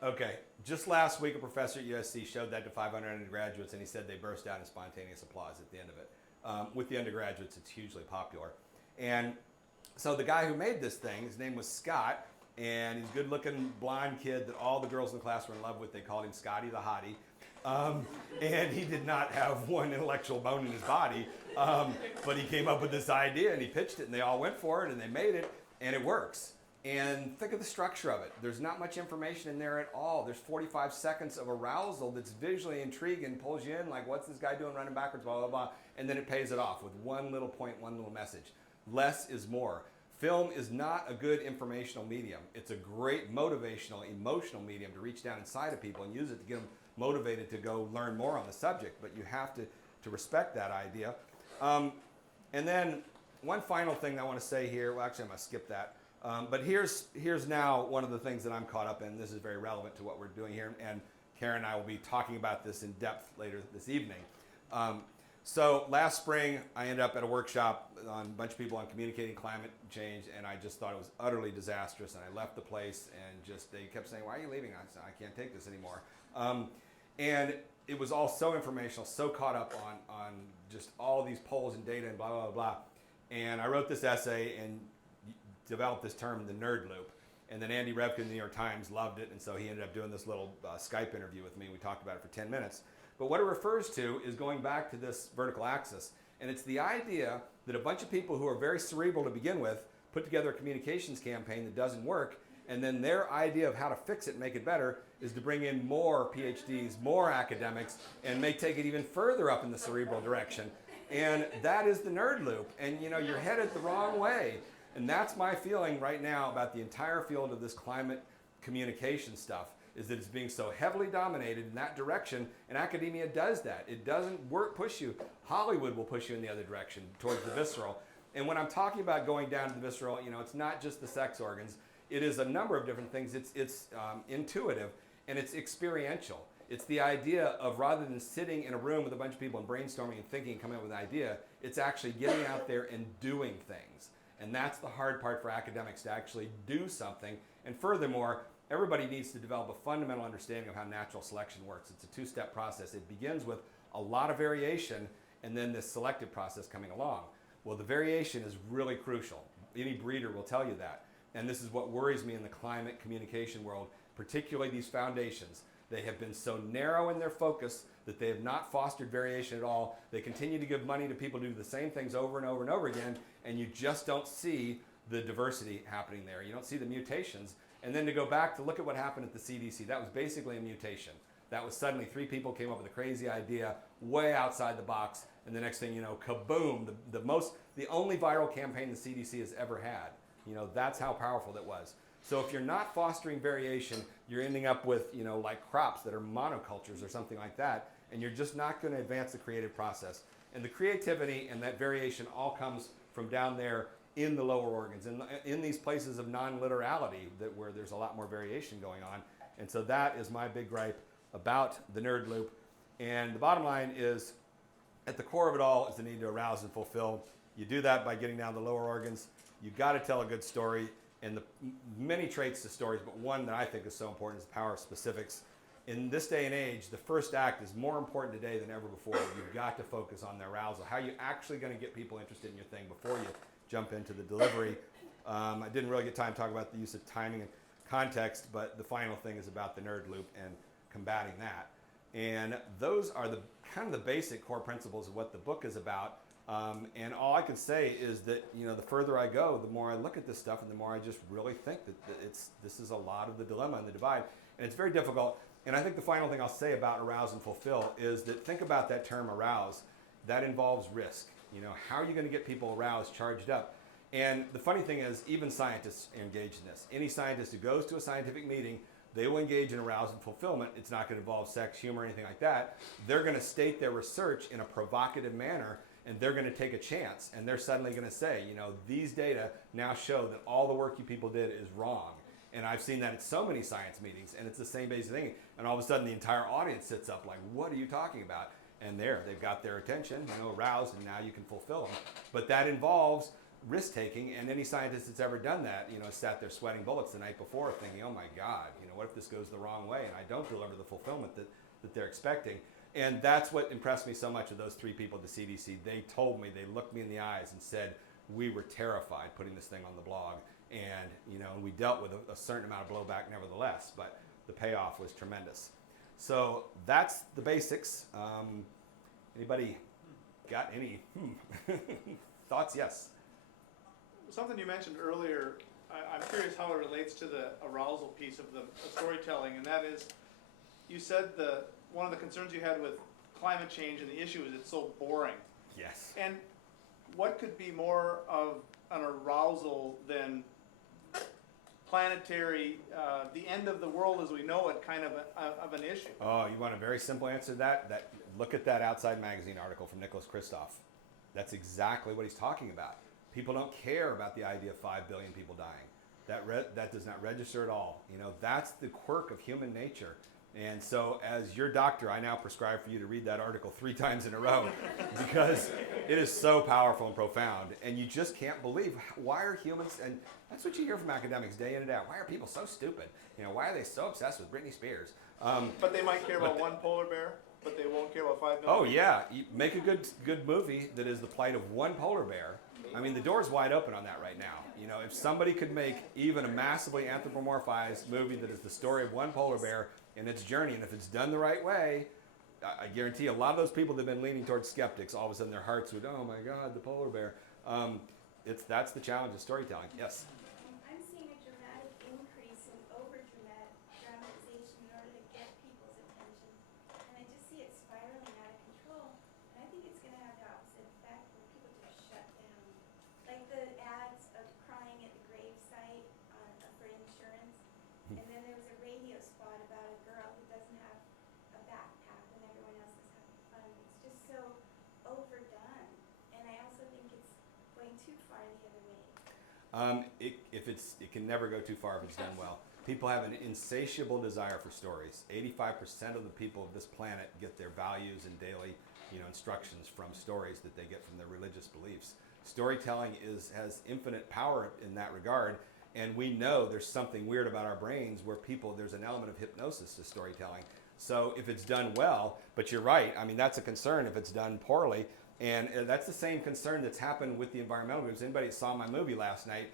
Okay, just last week a professor at USC showed that to 500 undergraduates, and he said they burst out in spontaneous applause at the end of it. With the undergraduates, it's hugely popular. And so the guy who made this thing, his name was Scott, and he's a good-looking blonde kid that all the girls in the class were in love with. They called him Scotty the Hottie. And he did not have one intellectual bone in his body, but he came up with this idea, and he pitched it, and they all went for it, and they made it, and it works. And think of the structure of it. There's not much information in there at all. There's 45 seconds of arousal that's visually intriguing, pulls you in, like, what's this guy doing running backwards, blah, blah, blah. And then it pays it off with one little point, one little message. Less is more. Film is not a good informational medium. It's a great motivational, emotional medium to reach down inside of people and use it to get them motivated to go learn more on the subject. But you have to respect that idea. And then one final thing I want to say here. Well, actually, I'm going to skip that. But here's now one of the things that I'm caught up in. This is very relevant to what we're doing here, and Karen and I will be talking about this in depth later this evening. So last spring, I ended up at a workshop on a bunch of people on communicating climate change, and I just thought it was utterly disastrous, and I left the place, and just they kept saying, "Why are you leaving?" I said, "I can't take this anymore." And it was all so informational, so caught up on just all these polls and data and blah, blah, blah. And I wrote this essay and developed this term, the nerd loop. And then Andy Revkin of the New York Times loved it, and so he ended up doing this little Skype interview with me. We talked about it for 10 minutes. But what it refers to is going back to this vertical axis. And it's the idea that a bunch of people who are very cerebral to begin with put together a communications campaign that doesn't work, and then their idea of how to fix it and make it better is to bring in more PhDs, more academics, and take it even further up in the cerebral direction. And that is the nerd loop. And you're headed the wrong way. And that's my feeling right now about the entire field of this climate communication stuff, is that it's being so heavily dominated in that direction, and academia does that. It doesn't push you. Hollywood will push you in the other direction, towards the visceral. And when I'm talking about going down to the visceral, it's not just the sex organs. It is a number of different things. It's intuitive, and it's experiential. It's the idea of, rather than sitting in a room with a bunch of people and brainstorming and thinking and coming up with an idea, it's actually getting out there and doing things. And that's the hard part for academics, to actually do something. And furthermore, everybody needs to develop a fundamental understanding of how natural selection works. It's a two-step process. It begins with a lot of variation and then this selective process coming along. Well, the variation is really crucial. Any breeder will tell you that. And this is what worries me in the climate communication world, particularly these foundations. They have been so narrow in their focus that they have not fostered variation at all. They continue to give money to people to do the same things over and over and over again, and you just don't see the diversity happening there. You don't see the mutations. And then to go back to look at what happened at the CDC, that was basically a mutation. That was suddenly 3 people came up with a crazy idea way outside the box, and the next thing you know, kaboom, the only viral campaign the CDC has ever had. That's how powerful that was. So if you're not fostering variation, you're ending up with, like crops that are monocultures or something like that, and you're just not going to advance the creative process. And the creativity and that variation all comes from down there in the lower organs, in these places of non-literality where there's a lot more variation going on. And so that is my big gripe about the nerd loop. And the bottom line is, at the core of it all is the need to arouse and fulfill. You do that by getting down the lower organs. You've got to tell a good story. And the many traits to stories, but one that I think is so important is the power of specifics. In this day and age, the first act is more important today than ever before. You've got to focus on the arousal. How are you actually going to get people interested in your thing before you jump into the delivery? I didn't really get time to talk about the use of timing and context, but the final thing is about the nerd loop and combating that. And those are the kind of the basic core principles of what the book is about. And all I can say is that, the further I go, the more I look at this stuff, and the more I just really think that this is a lot of the dilemma and the divide. And it's very difficult. And I think the final thing I'll say about arouse and fulfill is that, think about that term arouse. That involves risk. How are you going to get people aroused, charged up? And the funny thing is, even scientists engage in this. Any scientist who goes to a scientific meeting, they will engage in arousal and fulfillment. It's not going to involve sex, humor, anything like that. They're going to state their research in a provocative manner, and they're going to take a chance, and they're suddenly going to say, these data now show that all the work you people did is wrong. And I've seen that at so many science meetings, and it's the same basic thing. And all of a sudden, the entire audience sits up like, what are you talking about? And they've got their attention, aroused, and now you can fulfill them. But that involves risk-taking, and any scientist that's ever done that, sat there sweating bullets the night before thinking, oh my God, what if this goes the wrong way and I don't deliver the fulfillment that they're expecting? And that's what impressed me so much of those three people at the CDC. They told me, they looked me in the eyes and said, we were terrified putting this thing on the blog, and we dealt with a certain amount of blowback nevertheless, but the payoff was tremendous. So that's the basics. Anybody got any thoughts? Yes. Something you mentioned earlier, I'm curious how it relates to the arousal piece of the storytelling, and that is, you said one of the concerns you had with climate change and the issue is it's so boring. Yes. And what could be more of an arousal than planetary, the end of the world as we know it, kind of an issue? Oh, you want a very simple answer to that? Look at that Outside Magazine article from Nicholas Kristof. That's exactly what he's talking about. People don't care about the idea of 5 billion people dying. That does not register at all. That's the quirk of human nature. And so as your doctor, I now prescribe for you to read that article 3 times in a row because it is so powerful and profound. And you just can't believe, why are humans, and that's what you hear from academics day in and out, why are people so stupid? Why are they so obsessed with Britney Spears? But they might care about one polar bear, but they won't care about 5 million. Oh yeah, you make a good movie that is the plight of one polar bear. I mean, the door's wide open on that right now. If somebody could make even a massively anthropomorphized movie that is the story of one polar bear and its journey, and if it's done the right way, I guarantee a lot of those people that have been leaning towards skeptics, all of a sudden their hearts would, oh my God, the polar bear. That's the challenge of storytelling. Yes? I'm seeing a dramatic increase in dramatization in order to get people's attention. And I just see it spiraling out of control. And I think it's going to have the opposite effect where people just shut down. Like the ads of crying at the gravesite for insurance. And then there was a radio spot about a girl who doesn't have a backpack when everyone else is having fun. It's just so overdone. And I also think it's going too far the other way. It can never go too far if it's done well. People have an insatiable desire for stories. 85% of the people of this planet get their values and daily instructions from stories that they get from their religious beliefs. Storytelling has infinite power in that regard, and we know there's something weird about our brains where there's an element of hypnosis to storytelling. So if it's done well, but you're right, I mean, that's a concern if it's done poorly. And that's the same concern that's happened with the environmental groups. Anybody that saw my movie last night,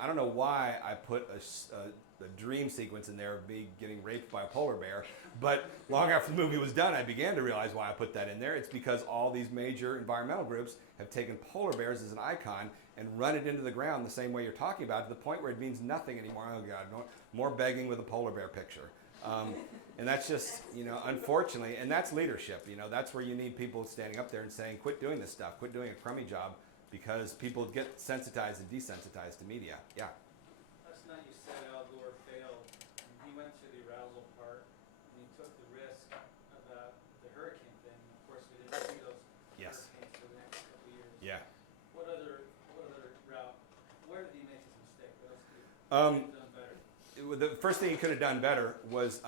I don't know why I put a dream sequence in there of me getting raped by a polar bear, but long after the movie was done, I began to realize why I put that in there. It's because all these major environmental groups have taken polar bears as an icon and run it into the ground the same way you're talking about, to the point where it means nothing anymore. Oh God, more begging with a polar bear picture. And that's just, unfortunately, and that's leadership. That's where you need people standing up there and saying, quit doing this stuff, quit doing a crummy job, because people get sensitized and desensitized to media. Yeah. Last night you said Al Gore failed, and he went to the arousal part, and he took the risk about the hurricane thing. Of course, we didn't see those Yes. hurricanes for the next couple of years. Yeah. What other route? Where did he make his mistake? What else could he have done better? The first thing he could have done better was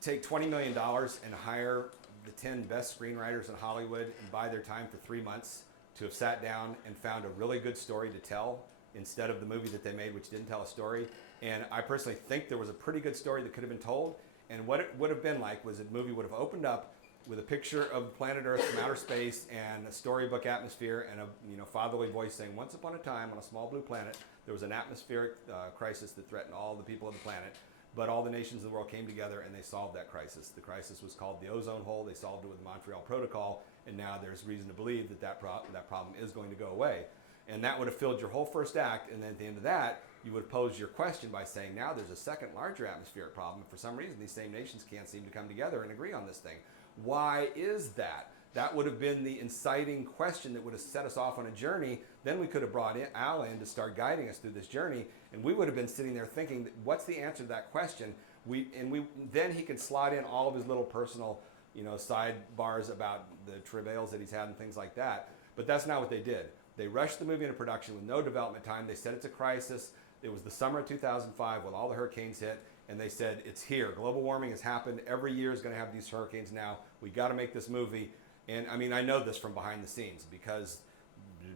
take $20 million and hire the 10 best screenwriters in Hollywood and buy their time for 3 months to have sat down and found a really good story to tell instead of the movie that they made, which didn't tell a story. And I personally think there was a pretty good story that could have been told. And what it would have been like was the movie would have opened up with a picture of planet Earth from outer space and a storybook atmosphere and a fatherly voice saying, once upon a time on a small blue planet, there was an atmospheric crisis that threatened all the people of the planet. But all the nations of the world came together and they solved that crisis. The crisis was called the ozone hole. They solved it with the Montreal Protocol, and now there's reason to believe that problem is going to go away. And that would have filled your whole first act, and then at the end of that, you would pose your question by saying, now there's a second larger atmospheric problem. For some reason, these same nations can't seem to come together and agree on this thing. Why is that? That would have been the inciting question that would have set us off on a journey. Then we could have brought Al in to start guiding us through this journey, and we would have been sitting there thinking, what's the answer to that question? Then he could slot in all of his little personal, sidebars about the travails that he's had and things like that. But that's not what they did. They rushed the movie into production with no development time. They said it's a crisis. It was the summer of 2005 when all the hurricanes hit, and they said, it's here. Global warming has happened. Every year is going to have these hurricanes now. We got to make this movie. And I mean, I know this from behind the scenes because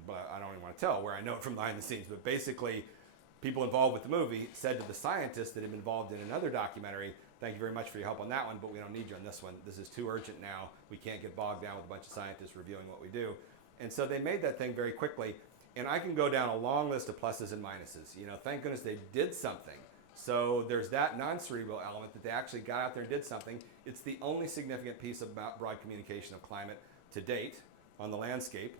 but I don't even want to tell where I know it from behind the scenes, but basically people involved with the movie said to the scientists that had been involved in another documentary, thank you very much for your help on that one, but we don't need you on this one. This is too urgent now. We can't get bogged down with a bunch of scientists reviewing what we do. And so they made that thing very quickly. And I can go down a long list of pluses and minuses. You know, thank goodness they did something. So there's that non-cerebral element that they actually got out there and did something. It's the only significant piece of broad communication of climate to date on the landscape.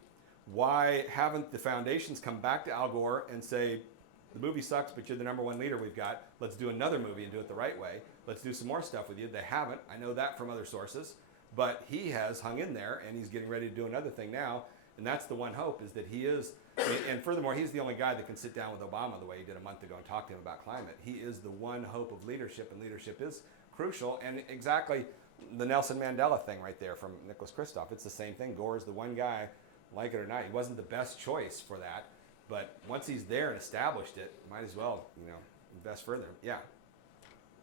Why haven't the foundations come back to Al Gore and say, the movie sucks, but you're the #1 leader we've got. Let's do another movie and do it the right way. Let's do some more stuff with you. They haven't. I know that from other sources. But he has hung in there, and he's getting ready to do another thing now. And that's the one hope, is that he is, and furthermore, he's the only guy that can sit down with Obama the way he did a month ago and talk to him about climate. He is the one hope of leadership, and leadership is crucial. And exactly the Nelson Mandela thing right there from Nicholas Kristof. It's the same thing. Gore is the one guy, like it or not. He wasn't the best choice for that. But once he's there and established it, might as well, you know, invest further. Yeah.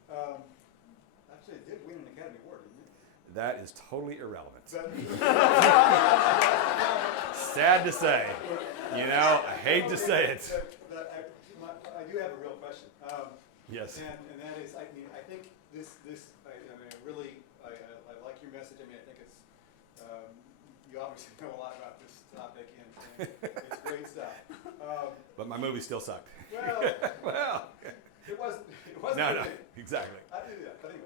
Actually, it did win an Academy Award, didn't it? That is totally irrelevant. Sad to say. You know, I hate to say it. But I do have a real question. Yes. And that is, I mean, I think I like your message. I mean, I think it's, you obviously know a lot about this topic, and it's great stuff. But my movie still sucked. Well, Well, it wasn't. no, exactly. I do that, but anyway.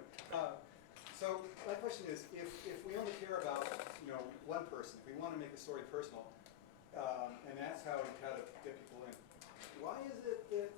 So my question is, if we only care about, you know, one person, if we want to make the story personal, and that's how we kind of get people in, why is it that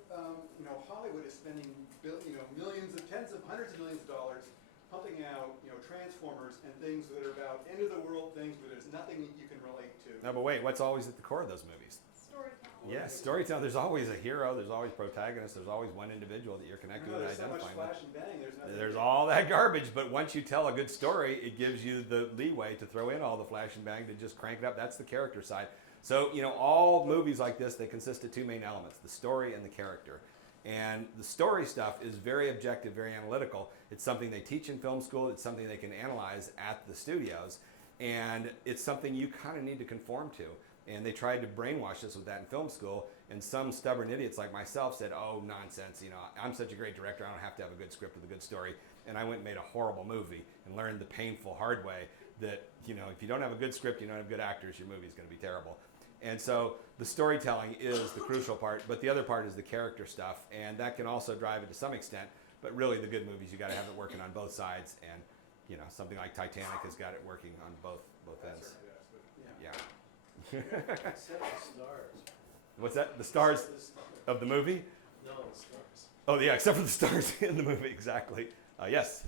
you know, Hollywood is spending millions of hundreds of millions of dollars pumping out, you know, Transformers and things that are about end of the world things, but there's nothing that you can relate to? No, but wait, what's always at the core of those movies? Storytelling. Yes, storytelling. There's always a hero, there's always protagonists, there's always one individual that you're connected with and There's so much identifying with. flash and bang, there's nothing. There's all that garbage, but once you tell a good story, it gives you the leeway to throw in all the flash and bang, to just crank it up. That's the character side. So, you know, all movies like this, they consist of two main elements, the story and the character. And the story stuff is very objective, very analytical. It's something they teach in film school. It's something they can analyze at the studios. And it's something you kind of need to conform to. And they tried to brainwash us with that in film school. And some stubborn idiots like myself said, oh, nonsense, you know, I'm such a great director, I don't have to have a good script with a good story. And I went and made a horrible movie and learned the painful hard way that, you know, if you don't have a good script, you don't have good actors, your movie's going to be terrible. And so the storytelling is the crucial part, but the other part is the character stuff, and that can also drive it to some extent. But really, the good movies, you got to have it working on both sides, and you know, something like Titanic has got it working on both ends. Yeah. Except the stars. What's that? The stars of the movie? No, the stars. Oh yeah, except for the stars in the movie, exactly. Yes.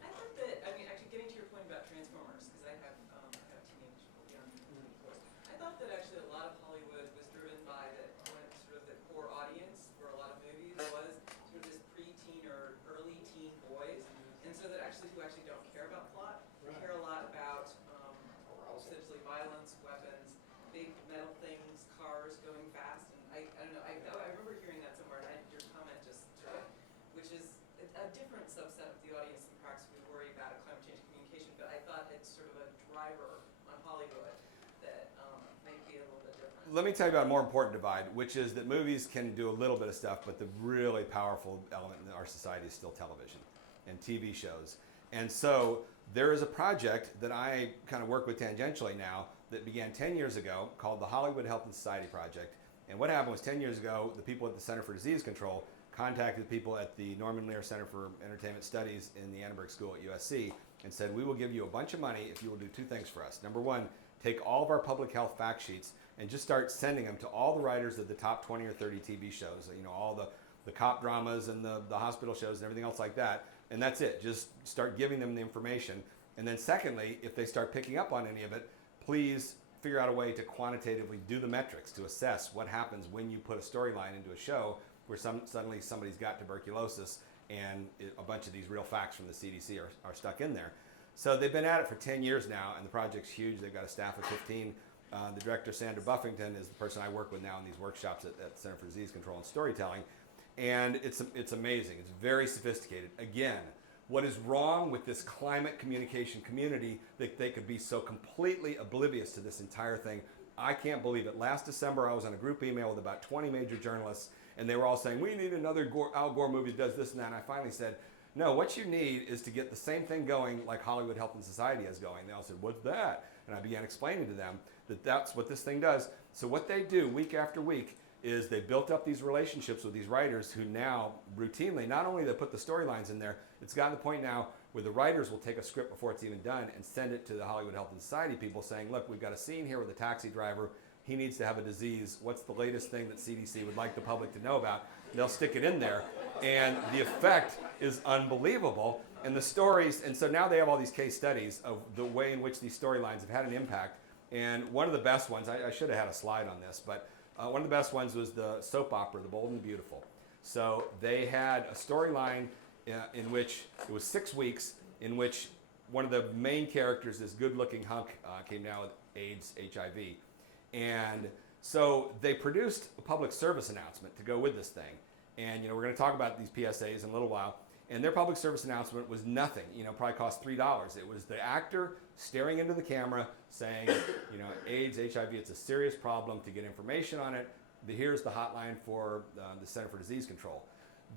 I thought that, I mean, actually getting to your point about Transformers, because I have teenage young boys. I thought that actually a lot of Hollywood was driven by the core audience for a lot of movies was sort of this pre-teen or early teen boys, and so that who actually don't care about plot, care a lot about essentially violence, weapons, big metal things, cars going fast, and I don't know. I remember hearing that somewhere, and your comment just sort of, which is a different subset of the audience than perhaps we worry about at climate change communication, but I thought it's sort of a driver on Hollywood that might be a little bit different. Let me tell you about a more important divide, which is that movies can do a little bit of stuff, but the really powerful element in our society is still television and TV shows. And so there is a project that I kind of work with tangentially now that began 10 years ago called the Hollywood Health and Society Project. And what happened was 10 years ago, the people at the Center for Disease Control contacted people at the Norman Lear Center for Entertainment Studies in the Annenberg School at USC and said, we will give you a bunch of money if you will do two things for us. Number one, take all of our public health fact sheets and just start sending them to all the writers of the top 20 or 30 TV shows, you know, all the cop dramas and the hospital shows and everything else like that. And that's it. Just start giving them the information. And then secondly, if they start picking up on any of it, please figure out a way to quantitatively do the metrics to assess what happens when you put a storyline into a show where suddenly somebody's got tuberculosis and a bunch of these real facts from the CDC are stuck in there. So they've been at it for 10 years now, and the project's huge. They've got a staff of 15. The director, Sandra Buffington, is the person I work with now in these workshops at the Center for Disease Control and Storytelling. And it's amazing. It's very sophisticated. Again, what is wrong with this climate communication community that they could be so completely oblivious to this entire thing? I can't believe it. Last December, I was on a group email with about 20 major journalists, and they were all saying, we need another Al Gore movie that does this and that. And I finally said, no, what you need is to get the same thing going like Hollywood Health and Society is going. They all said, what's that? And I began explaining to them that that's what this thing does. So what they do week after week is they built up these relationships with these writers who now routinely, not only they put the storylines in there, it's gotten to the point now where the writers will take a script before it's even done and send it to the Hollywood Health and Society people saying, look, we've got a scene here with a taxi driver. He needs to have a disease. What's the latest thing that CDC would like the public to know about? They'll stick it in there. And the effect is unbelievable. And the stories, and so now they have all these case studies of the way in which these storylines have had an impact. And one of the best ones, I should have had a slide on this, but one of the best ones was the soap opera, The Bold and the Beautiful. So they had a storyline in which it was 6 weeks in which one of the main characters, this good-looking hunk, came down with AIDS, HIV. And so they produced a public service announcement to go with this thing. And, we're going to talk about these PSAs in a little while. And their public service announcement was nothing, probably cost $3. It was the actor staring into the camera saying, AIDS, HIV, it's a serious problem. To get information on it, here's the hotline for the Center for Disease Control.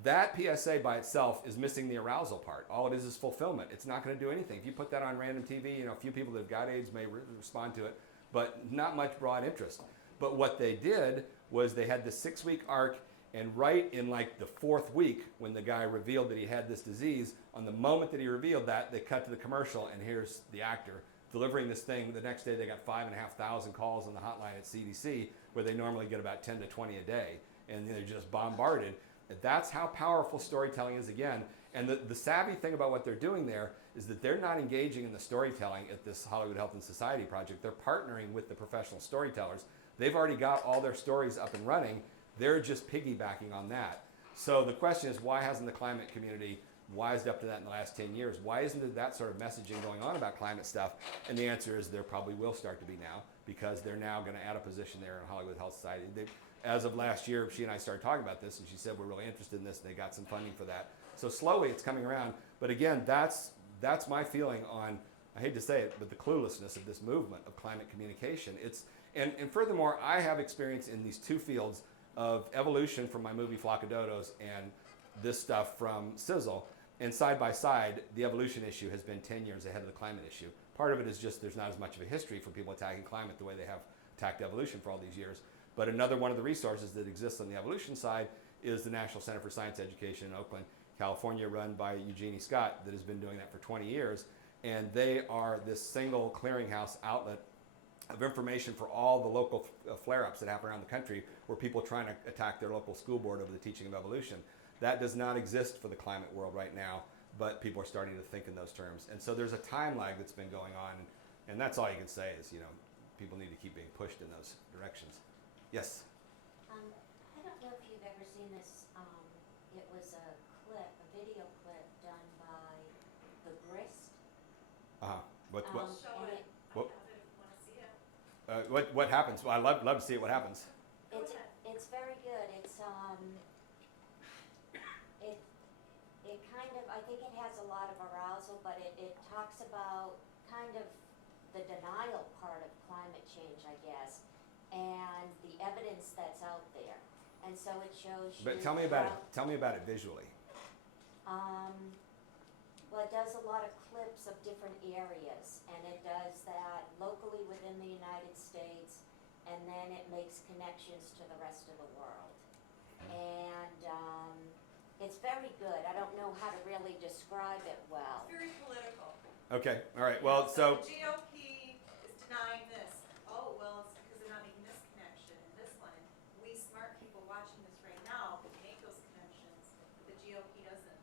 That PSA by itself is missing the arousal part. All it is fulfillment. It's not going to do anything. If you put that on random TV, a few people that have got AIDS may respond to it, but not much broad interest. But what they did was they had this 6-week arc, and right in like the 4th week, when the guy revealed that he had this disease, on the moment that he revealed that, they cut to the commercial, and here's the actor delivering this thing. The next day they got 5,500 calls on the hotline at CDC, where they normally get about 10 to 20 a day, and they're just bombarded. That's how powerful storytelling is again. And the savvy thing about what they're doing there is that they're not engaging in the storytelling at this Hollywood Health and Society project. They're partnering with the professional storytellers. They've already got all their stories up and running. They're just piggybacking on that. So the question is, why hasn't the climate community wised up to that in the last 10 years? Why isn't there that sort of messaging going on about climate stuff? And the answer is there probably will start to be now, because they're now going to add a position there in Hollywood Health Society. As of last year, she and I started talking about this, and she said, we're really interested in this, and they got some funding for that. So slowly it's coming around. But again, that's my feeling on, I hate to say it, but the cluelessness of this movement of climate communication. And furthermore, I have experience in these two fields of evolution from my movie Flock of Dodos and this stuff from Sizzle. And side by side, the evolution issue has been 10 years ahead of the climate issue. Part of it is just there's not as much of a history for people attacking climate the way they have attacked evolution for all these years. But another one of the resources that exists on the evolution side is the National Center for Science Education in Oakland, California, run by Eugenie Scott, that has been doing that for 20 years. And they are this single clearinghouse outlet of information for all the local flare-ups that happen around the country where people are trying to attack their local school board over the teaching of evolution. That does not exist for the climate world right now, but people are starting to think in those terms. And so there's a time lag that's been going on, and that's all you can say is, people need to keep being pushed in those directions. Yes? I don't know if you've ever seen this. It was a video clip done by the Grist. What Show and it. What- I have it if you want to see it. what happens? Well, I'd love to see what happens. It's very good. It kind of, I think it has a lot of arousal, but it talks about kind of the denial part of climate change, I guess, and the evidence that's out there. And so it shows you. But tell me about it. Tell me about it visually. Well, it does a lot of clips of different areas, and it does that locally within the United States, and then it makes connections to the rest of the world. And it's very good. I don't know how to really describe it well. It's very political. Okay. All right. Well, so The GOP is denying this. Oh, well, it's because they're not making this connection and this one. And we smart people watching this right now can make those connections, but the GOP doesn't.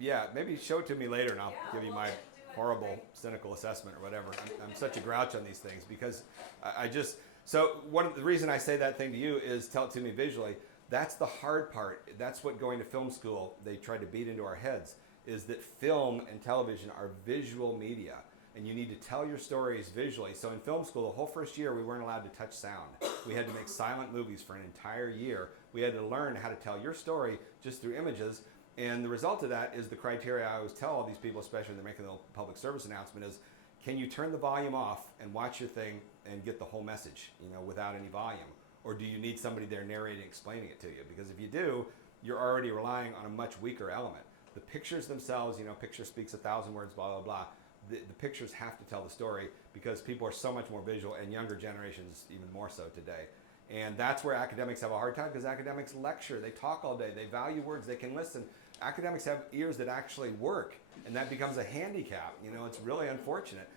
yeah, maybe show it to me later, and I'll Yeah, give you we'll my do it. horrible, cynical assessment or whatever. I'm such a grouch on these things because I just. So one of the reason I say that thing to you is tell it to me visually. That's the hard part. That's what going to film school they tried to beat into our heads, is that film and television are visual media, and you need to tell your stories visually. So in film school, the whole first year, we weren't allowed to touch sound. We had to make silent movies for an entire year. We had to learn how to tell your story just through images, and the result of that is the criteria I always tell all these people, especially when they're making the public service announcement, is can you turn the volume off and watch your thing and get the whole message, you know, without any volume? Or do you need somebody there narrating, explaining it to you? Because if you do, you're already relying on a much weaker element. The pictures themselves, you know, picture speaks 1,000 words, blah, blah, blah. The pictures have to tell the story because people are so much more visual, and younger generations even more so today. And that's where academics have a hard time, because academics lecture, they talk all day, they value words, they can listen. Academics have ears that actually work, and that becomes a handicap. You know, it's really unfortunate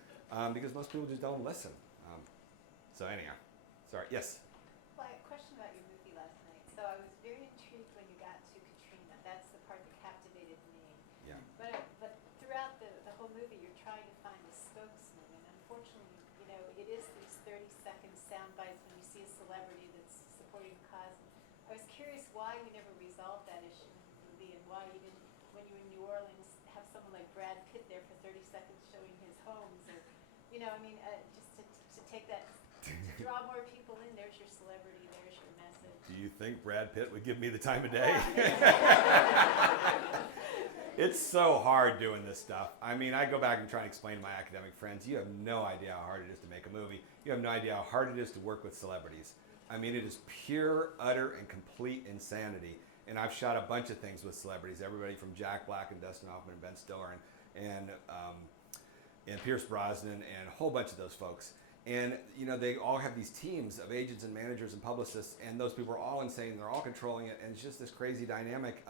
because most people just don't listen. So anyhow, sorry, yes? Well, I have a question about your movie last night. So I was very intrigued when you got to Katrina. That's the part that captivated me. Yeah. But throughout the whole movie, you're trying to find a spokesman, and unfortunately, you know, it is these 30-second sound bites when you see a celebrity that's supporting a cause. I was curious why we never resolved that issue in the movie, and why you didn't, when you were in New Orleans, have someone like Brad Pitt there for 30 seconds showing his homes, or, you know, I mean, just to take that, to draw more people in. There's your celebrity, there's your message. Do you think Brad Pitt would give me the time of day? It's so hard doing this stuff. I mean, I go back and try and explain to my academic friends, you have no idea how hard it is to make a movie. You have no idea how hard it is to work with celebrities. I mean, it is pure, utter, and complete insanity. And I've shot a bunch of things with celebrities, everybody from Jack Black and Dustin Hoffman and Ben Stiller and Pierce Brosnan and a whole bunch of those folks. And, you know, they all have these teams of agents and managers and publicists, and those people are all insane. They're all controlling it, and it's just this crazy dynamic.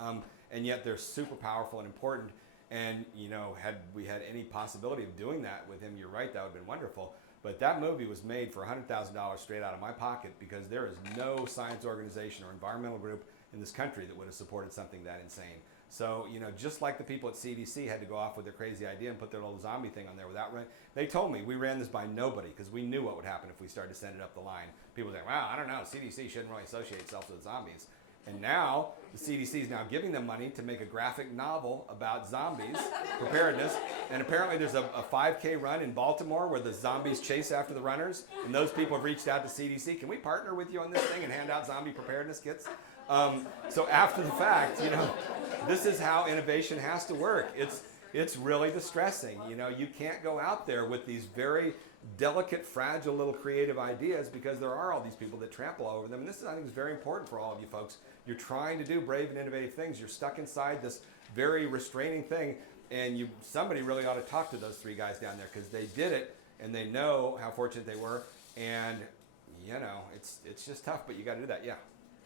And yet they're super powerful and important. And, you know, had we had any possibility of doing that with him, you're right, that would have been wonderful. But that movie was made for $100,000 straight out of my pocket, because there is no science organization or environmental group in this country that would have supported something that insane. So, you know, just like the people at CDC had to go off with their crazy idea and put their little zombie thing on there without running, they told me we ran this by nobody because we knew what would happen if we started to send it up the line. People say, well, I don't know, CDC shouldn't really associate itself with zombies. And now the CDC is now giving them money to make a graphic novel about zombies, preparedness. And apparently there's a 5K run in Baltimore where the zombies chase after the runners. And those people have reached out to CDC. Can we partner with you on this thing and hand out zombie preparedness kits? So after the fact, you know, this is how innovation has to work. It's really distressing. You know, you can't go out there with these very delicate, fragile little creative ideas, because there are all these people that trample all over them. And this is, I think, is very important for all of you folks. You're trying to do brave and innovative things. You're stuck inside this very restraining thing, and somebody really ought to talk to those three guys down there, because they did it, and they know how fortunate they were. And, you know, it's just tough, but you got to do that. Yeah.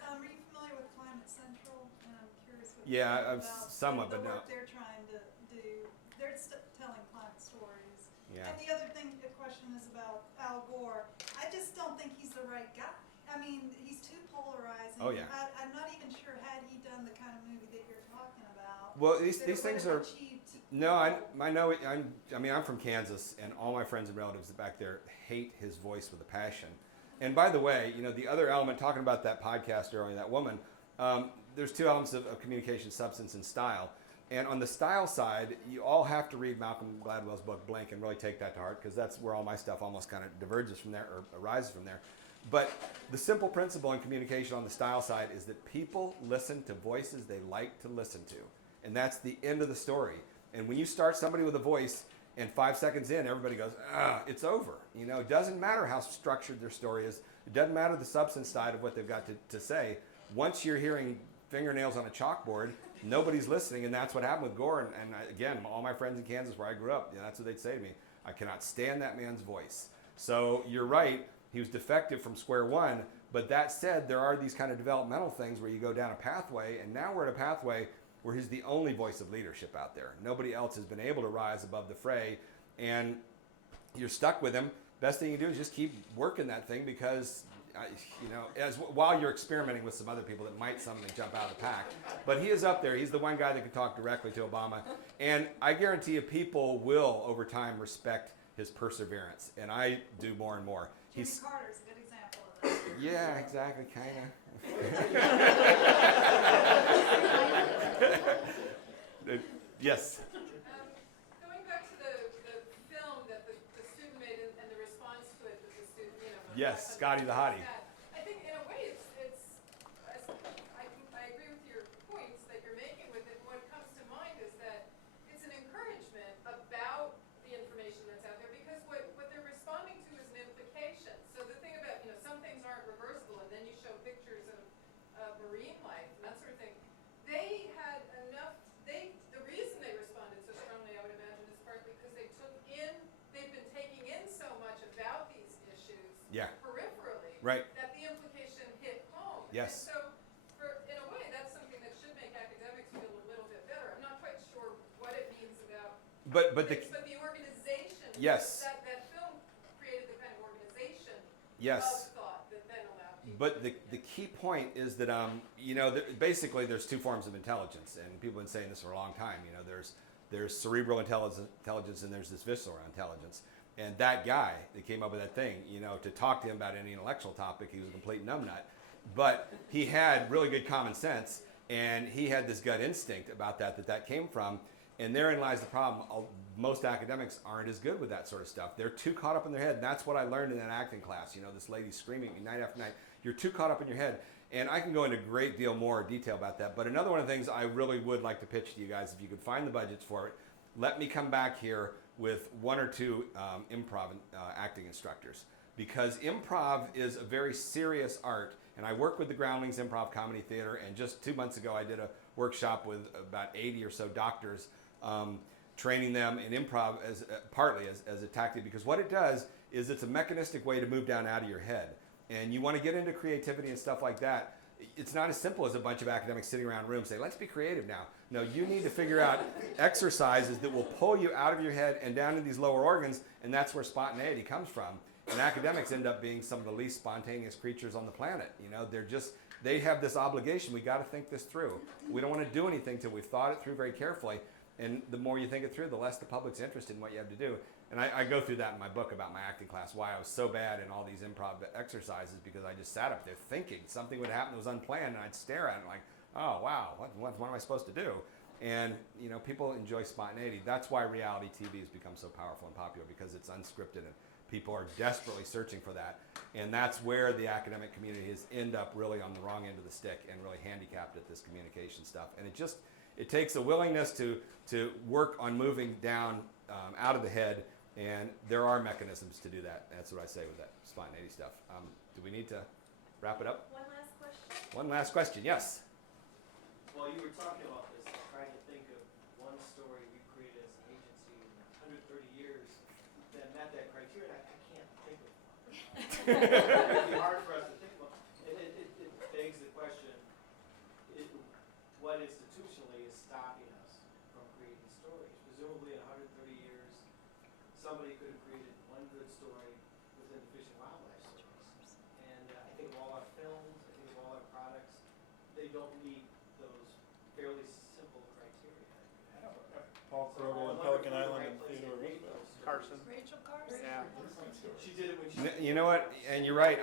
Are you familiar with Climate Central? And I'm curious what Yeah, you think about somewhat, the but no. work they're trying to do. They're telling climate stories. Yeah. And the other thing, the question is about Al Gore. I just don't think he's the right guy. I mean, he's too polarizing. Oh, yeah. I'm not even sure, had he done the kind of movie that you're talking about. Well, these that it things would are. have achieved, No, I know. I'm from Kansas, and all my friends and relatives back there hate his voice with a passion. And by the way, you know, the other element, talking about that podcast earlier, that woman, there's two elements of communication: substance and style. And on the style side, you all have to read Malcolm Gladwell's book Blink and really take that to heart, because that's where all my stuff almost kind of diverges from there, or arises from there. But the simple principle in communication on the style side is that people listen to voices they like to listen to. And that's the end of the story. And when you start somebody with a voice, and 5 seconds in, everybody goes, it's over. You know, it doesn't matter how structured their story is. It doesn't matter the substance side of what they've got to say. Once you're hearing fingernails on a chalkboard, nobody's listening, and that's what happened with Gore. And again, all my friends in Kansas where I grew up, you know, that's what they'd say to me. I cannot stand that man's voice. So you're right, he was defective from square one. But that said, there are these kind of developmental things where you go down a pathway, and now we're at a pathway where he's the only voice of leadership out there. Nobody else has been able to rise above the fray, and you're stuck with him. Best thing you do is just keep working that thing, because you know, while you're experimenting with some other people that might suddenly jump out of the pack. But he is up there. He's the one guy that can talk directly to Obama. And I guarantee you people will, over time, respect his perseverance. And I do more and more. Jimmy Carter's a good example of that. Yeah, exactly, kind of. Yes? Going back to the film that the student made and the response to it that the student, you know. Yes, Scotty the Hottie. I think in a way I agree with your points that you're making with it. What comes to mind is that it's an encouragement about the information that's out there, because Right. that the implication hit home. Yes. And so, in a way, that's something that should make academics feel a little bit better. I'm not quite sure what it means about But the things, but the organization, yes. that film created the kind of organization Yes. of thought that then allowed people But to the key point is that basically there's two forms of intelligence, and people have been saying this for a long time. There's cerebral intelligence and there's this visceral intelligence. And that guy that came up with that thing, to talk to him about any intellectual topic, he was a complete numbnut. But he had really good common sense, and he had this gut instinct about that came from. And therein lies the problem. Most academics aren't as good with that sort of stuff. They're too caught up in their head. And that's what I learned in that acting class. This lady screaming at me night after night. You're too caught up in your head. And I can go into a great deal more detail about that. But another one of the things I really would like to pitch to you guys, if you could find the budgets for it, let me come back here with one or two improv acting instructors. Because improv is a very serious art. And I work with the Groundlings Improv Comedy Theater. And just 2 months ago, I did a workshop with about 80 or so doctors, training them in improv partly as a tactic. Because what it does is it's a mechanistic way to move down out of your head. And you want to get into creativity and stuff like that. It's not as simple as a bunch of academics sitting around a room saying, let's be creative now. No, you need to figure out exercises that will pull you out of your head and down into these lower organs, and that's where spontaneity comes from. And academics end up being some of the least spontaneous creatures on the planet. They have this obligation. We got to think this through. We don't want to do anything till we've thought it through very carefully. And the more you think it through, the less the public's interested in what you have to do. And I go through that in my book about my acting class, why I was so bad in all these improv exercises, because I just sat up there thinking something would happen that was unplanned, and I'd stare at it like, oh, wow, what am I supposed to do? And, people enjoy spontaneity. That's why reality TV has become so powerful and popular, because it's unscripted, and people are desperately searching for that. And that's where the academic community has ended up really on the wrong end of the stick and really handicapped at this communication stuff. And it takes a willingness to work on moving down out of the head, and there are mechanisms to do that. That's what I say with that spontaneity stuff. Do we need to wrap it up? One last question. One last question, yes. While you were talking about this, I'm trying to think of one story we created as an agency in 130 years that met that criteria, and I can't think of one. It'd be hard for us to think about. And it begs the question, what institutionally is stopping us from creating stories? Presumably in 130 years, somebody could have created one good story within the fish and wildlife service. And I think of all our films, I think of all our products, they don't meet those fairly simple criteria. Paul So Kroger I'm and wondering Pelican if we're the Island right and place to Theodore create Roosevelt. those stories. Carson. Rachel Carson. Yeah. She did it when she. You know what? And you're right.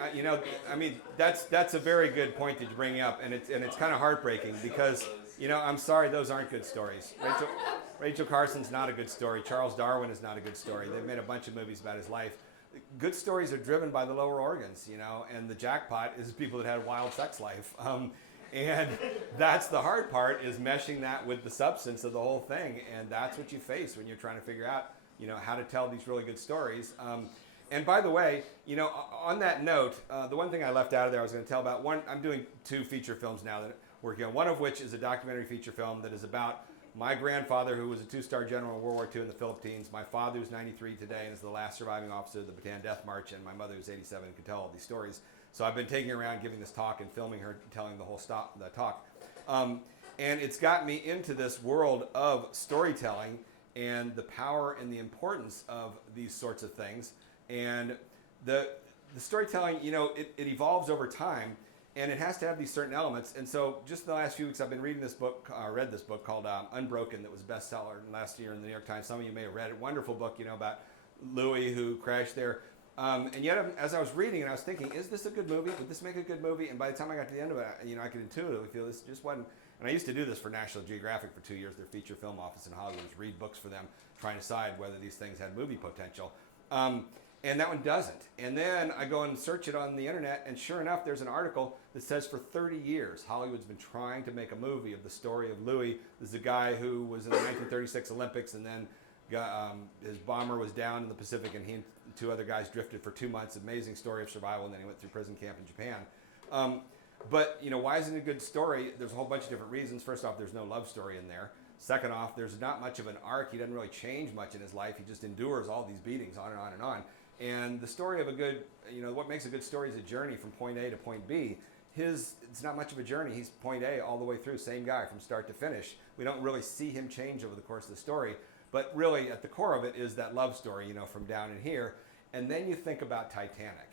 That's a very good point that you bring up, and it's kind of heartbreaking because I'm sorry, those aren't good stories. Rachel Carson's not a good story. Charles Darwin is not a good story. They've made a bunch of movies about his life. Good stories are driven by the lower organs, and the jackpot is people that had a wild sex life. And that's the hard part, is meshing that with the substance of the whole thing. And that's what you face when you're trying to figure out, how to tell these really good stories. And by the way, on that note, the one thing I left out of there I was going to tell about, I'm doing 2 feature films now that I'm working on, one of which is a documentary feature film that is about my grandfather, who was a 2-star general in World War II in the Philippines, my father, who's 93 today and is the last surviving officer of the Bataan Death March, and my mother, who's 87 and can tell all these stories. So I've been taking her around giving this talk and filming her telling the whole talk. And it's got me into this world of storytelling and the power and the importance of these sorts of things. And the storytelling, it evolves over time, and it has to have these certain elements. And so just in the last few weeks, I've been reading this book, read this book called Unbroken, that was a bestseller last year in the New York Times. Some of you may have read it. Wonderful book, about Louis who crashed there. And yet, as I was reading, and I was thinking, is this a good movie? Would this make a good movie? And by the time I got to the end of it, I could intuitively feel this just wasn't. And I used to do this for National Geographic for 2 years, their feature film office in Hollywood, was read books for them, trying to decide whether these things had movie potential. And that one doesn't. And then I go and search it on the internet, and sure enough, there's an article that says for 30 years, Hollywood's been trying to make a movie of the story of Louis. This is a guy who was in the 1936 Olympics, and then his bomber was down in the Pacific, and he and 2 other guys drifted for 2 months. Amazing story of survival, and then he went through prison camp in Japan. But why isn't it a good story? There's a whole bunch of different reasons. First off, there's no love story in there. Second off, there's not much of an arc. He doesn't really change much in his life. He just endures all these beatings on and on and on. And the story of a good, what makes a good story is a journey from point A to point B. It's not much of a journey. He's point A all the way through, same guy from start to finish. We don't really see him change over the course of the story, but really at the core of it is that love story, from down in here. And then you think about Titanic.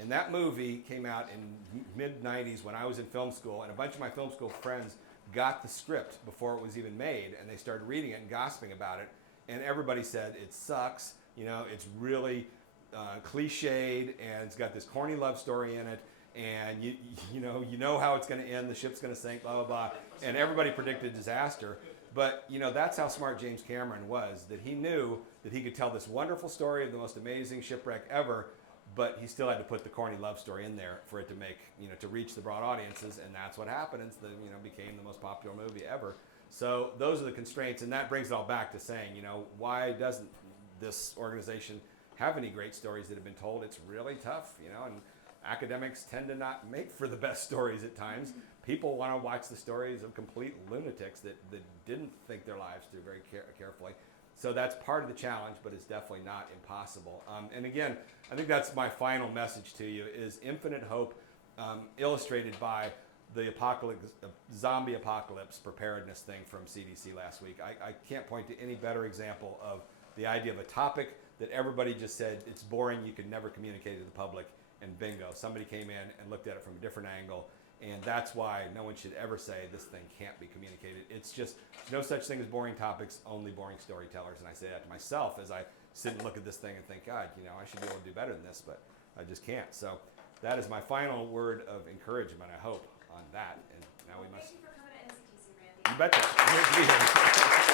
And that movie came out in mid-90s when I was in film school, and a bunch of my film school friends got the script before it was even made, and they started reading it and gossiping about it, and everybody said, it sucks, it's really cliched, and it's got this corny love story in it, and you know how it's going to end, the ship's going to sink, blah, blah, blah, and everybody predicted disaster. But, that's how smart James Cameron was, that he knew that he could tell this wonderful story of the most amazing shipwreck ever, but he still had to put the corny love story in there for it to make, to reach the broad audiences, and that's what happened. It's became the most popular movie ever. So those are the constraints, and that brings it all back to saying, why doesn't this organization have any great stories that have been told? It's really tough, and academics tend to not make for the best stories at times. People want to watch the stories of complete lunatics that didn't think their lives through very carefully. So that's part of the challenge, but it's definitely not impossible. And again, I think that's my final message to you, is infinite hope, illustrated by the zombie apocalypse preparedness thing from CDC last week. I can't point to any better example of the idea of a topic that everybody just said, it's boring, you can never communicate to the public, and bingo, somebody came in and looked at it from a different angle. And that's why no one should ever say this thing can't be communicated. It's just, there's no such thing as boring topics, only boring storytellers. And I say that to myself as I sit and look at this thing and think, God, I should be able to do better than this, but I just can't. So that is my final word of encouragement, I hope, on that. And now we must. Thank you for coming to NCTC, Randy. You betcha. Great to be here.